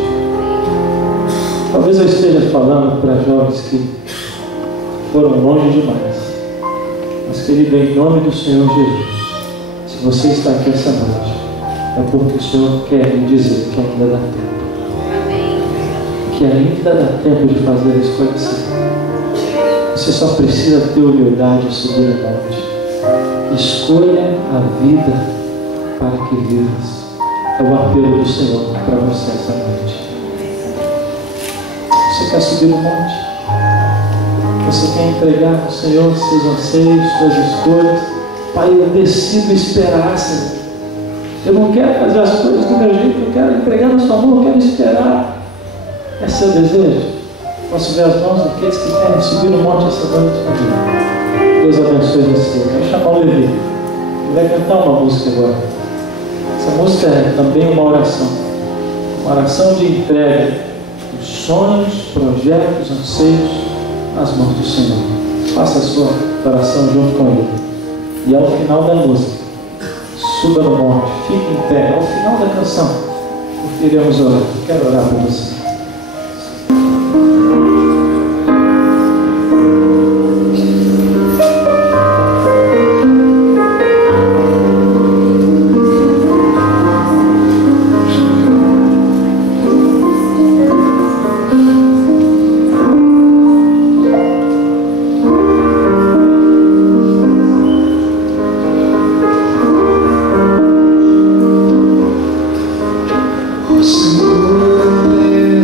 Talvez eu esteja falando para jovens que foram longe demais, mas, querido, em nome do Senhor Jesus, se você está aqui essa noite, é porque o Senhor quer lhe dizer que ainda dá tempo. Que ainda dá tempo de fazer a escolha certa. Você só precisa ter humildade e subir o monte. Escolha a vida para que vivas. É o apelo do Senhor para você essa noite. Você quer subir o monte? Você quer entregar ao Senhor seus anseios, suas escolhas? Pai, eu decido esperar, Senhor. Eu não quero fazer as coisas do meu jeito, eu quero entregar na sua mão, eu quero esperar. É seu desejo? Posso ver as mãos daqueles que querem subir no monte essa noite? Deus abençoe você. Eu quero chamar o Levi. Ele vai cantar uma música agora. Essa música é também uma oração. Uma oração de entrega dos sonhos, projetos, anseios nas mãos do Senhor. Faça a sua oração junto com Ele. E ao final da música, suba no monte, fique em pé. Ao final da canção, porque iremos orar. Quero orar por você. Senhor,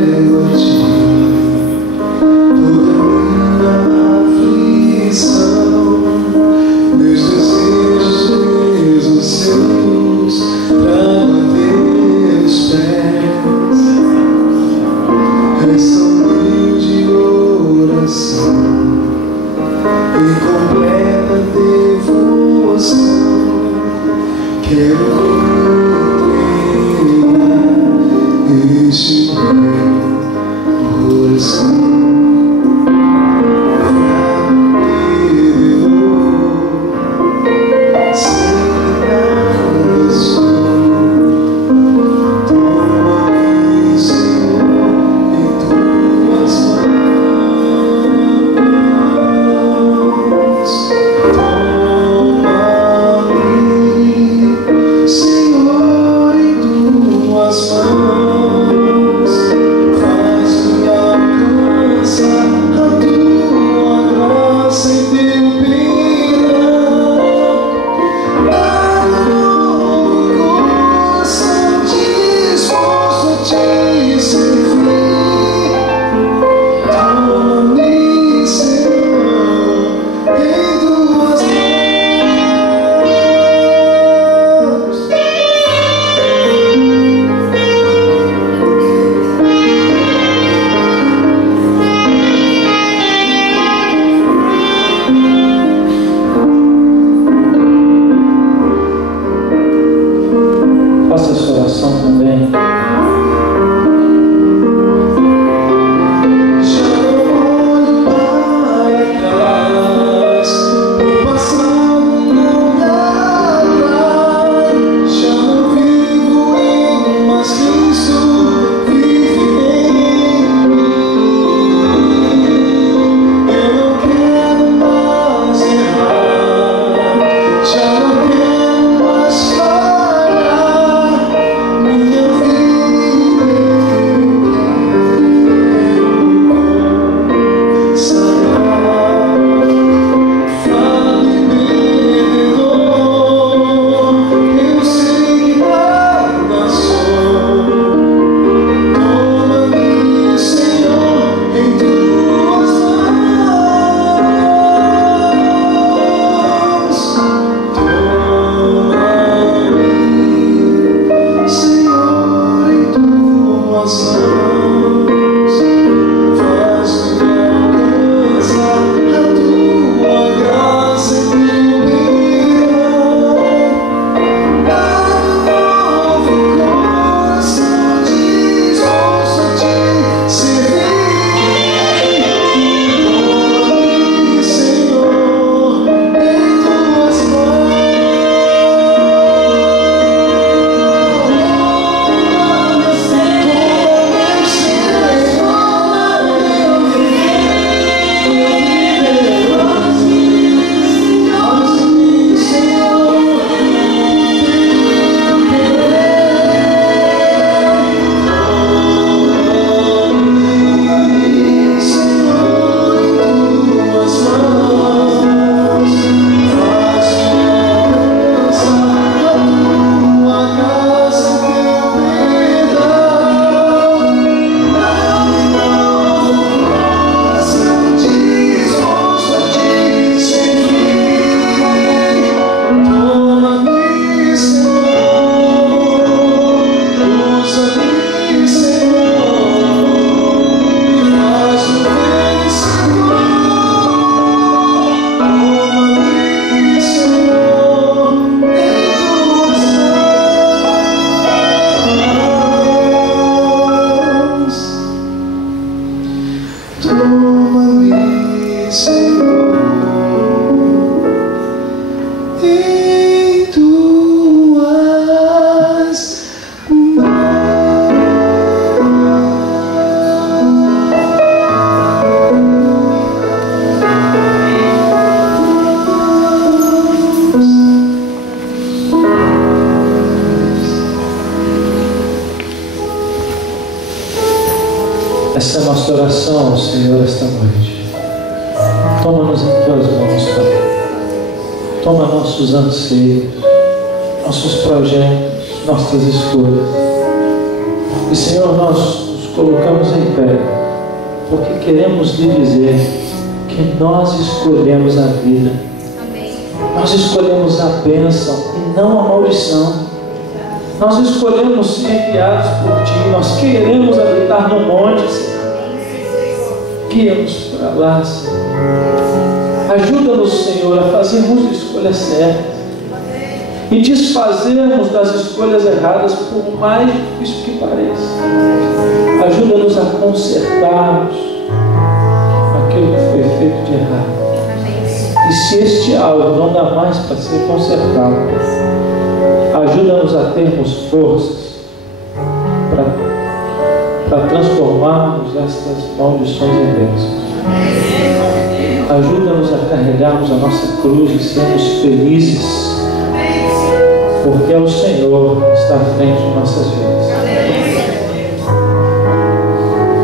Essa é a nossa oração ao Senhor esta noite. Toma-nos em tuas mãos, Pai. Toma nossos anseios, nossos projetos, nossas escolhas. E, Senhor, nós nos colocamos em pé, porque queremos lhe dizer que nós escolhemos a vida. Amém. Nós escolhemos a bênção e não a maldição. Nós escolhemos ser guiados por Ti. Nós queremos habitar no monte, Senhor. Guia-nos para lá, Senhor. Ajuda-nos, Senhor, a fazermos escolhas certas. e desfazermos das escolhas erradas, por mais difícil que pareça. Ajuda-nos a consertarmos aquilo que foi feito de errado. E se este algo não dá mais para ser consertado, ajuda-nos a termos forças para transformarmos estas maldições em bênçãos. Ajuda-nos a carregarmos a nossa cruz e sermos felizes, porque é o Senhor que está à frente de nossas vidas.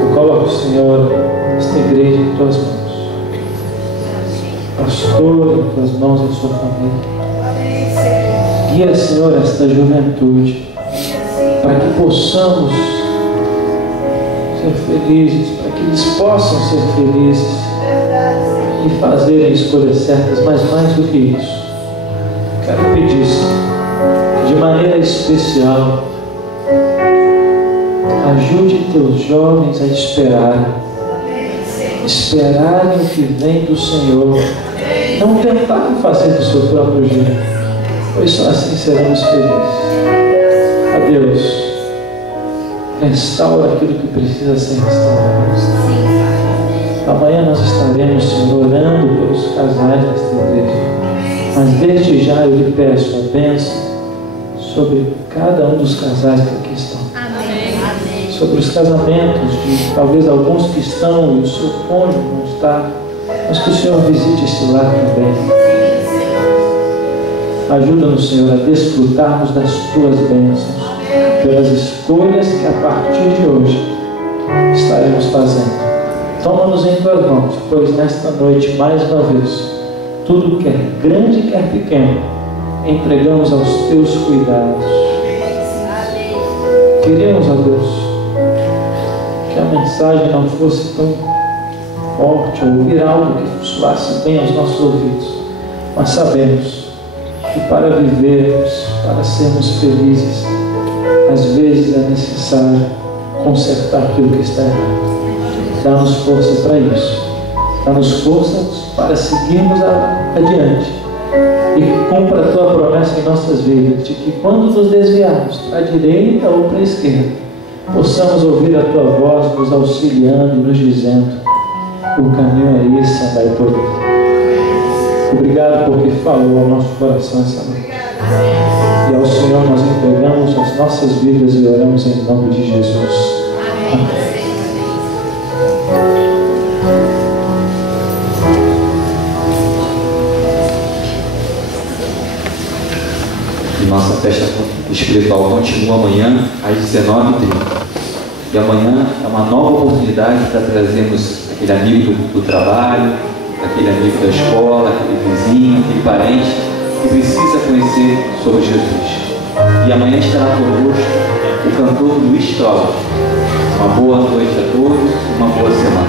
Eu coloco, Senhor, esta igreja em tuas mãos, pastor em tuas mãos e sua família. Guia, Senhor, esta juventude, para que possamos ser felizes, para que eles possam ser felizes e fazerem escolhas certas, mas mais do que isso, quero pedir, Senhor, de maneira especial, ajude teus jovens a esperarem o que vem do Senhor, não tentarem fazer do seu próprio jeito, pois só assim seremos felizes. A Deus, restaura aquilo que precisa ser restaurado. Amanhã nós estaremos, Senhor, orando pelos casais desta igreja, mas desde já eu lhe peço a bênção sobre cada um dos casais que aqui estão. Amém. Sobre os casamentos de talvez alguns que estão e o seu cônjuge não está, mas que o Senhor visite esse lar também. Ajuda-nos, Senhor, a desfrutarmos das tuas bênçãos pelas escolhas que a partir de hoje estaremos fazendo. Toma-nos em tuas mãos, pois nesta noite, mais uma vez, tudo que é grande e quer pequeno, entregamos aos teus cuidados. Queremos, ó Deus, que a mensagem não fosse tão forte, ou ouvir algo que soasse bem aos nossos ouvidos, mas sabemos que para vivermos, para sermos felizes, às vezes é necessário consertar aquilo que está errado. Dá-nos força para isso. Dá-nos forças para seguirmos adiante. E que cumpra a tua promessa em nossas vidas, de que quando nos desviarmos para a direita ou para a esquerda, possamos ouvir a tua voz nos auxiliando e nos dizendo: o caminho é esse, andai por ele. Obrigado porque falou ao nosso coração essa noite. E ao Senhor nós entregamos as nossas vidas e oramos em nome de Jesus. Amém. Nossa festa espiritual continua amanhã às 19h30. E amanhã é uma nova oportunidade para trazermos aquele amigo do trabalho, aquele amigo da escola, aquele vizinho, aquele parente que precisa conhecer sobre Jesus. E amanhã estará conosco o cantor Luiz Cláudio. Uma boa noite a todos, uma boa semana.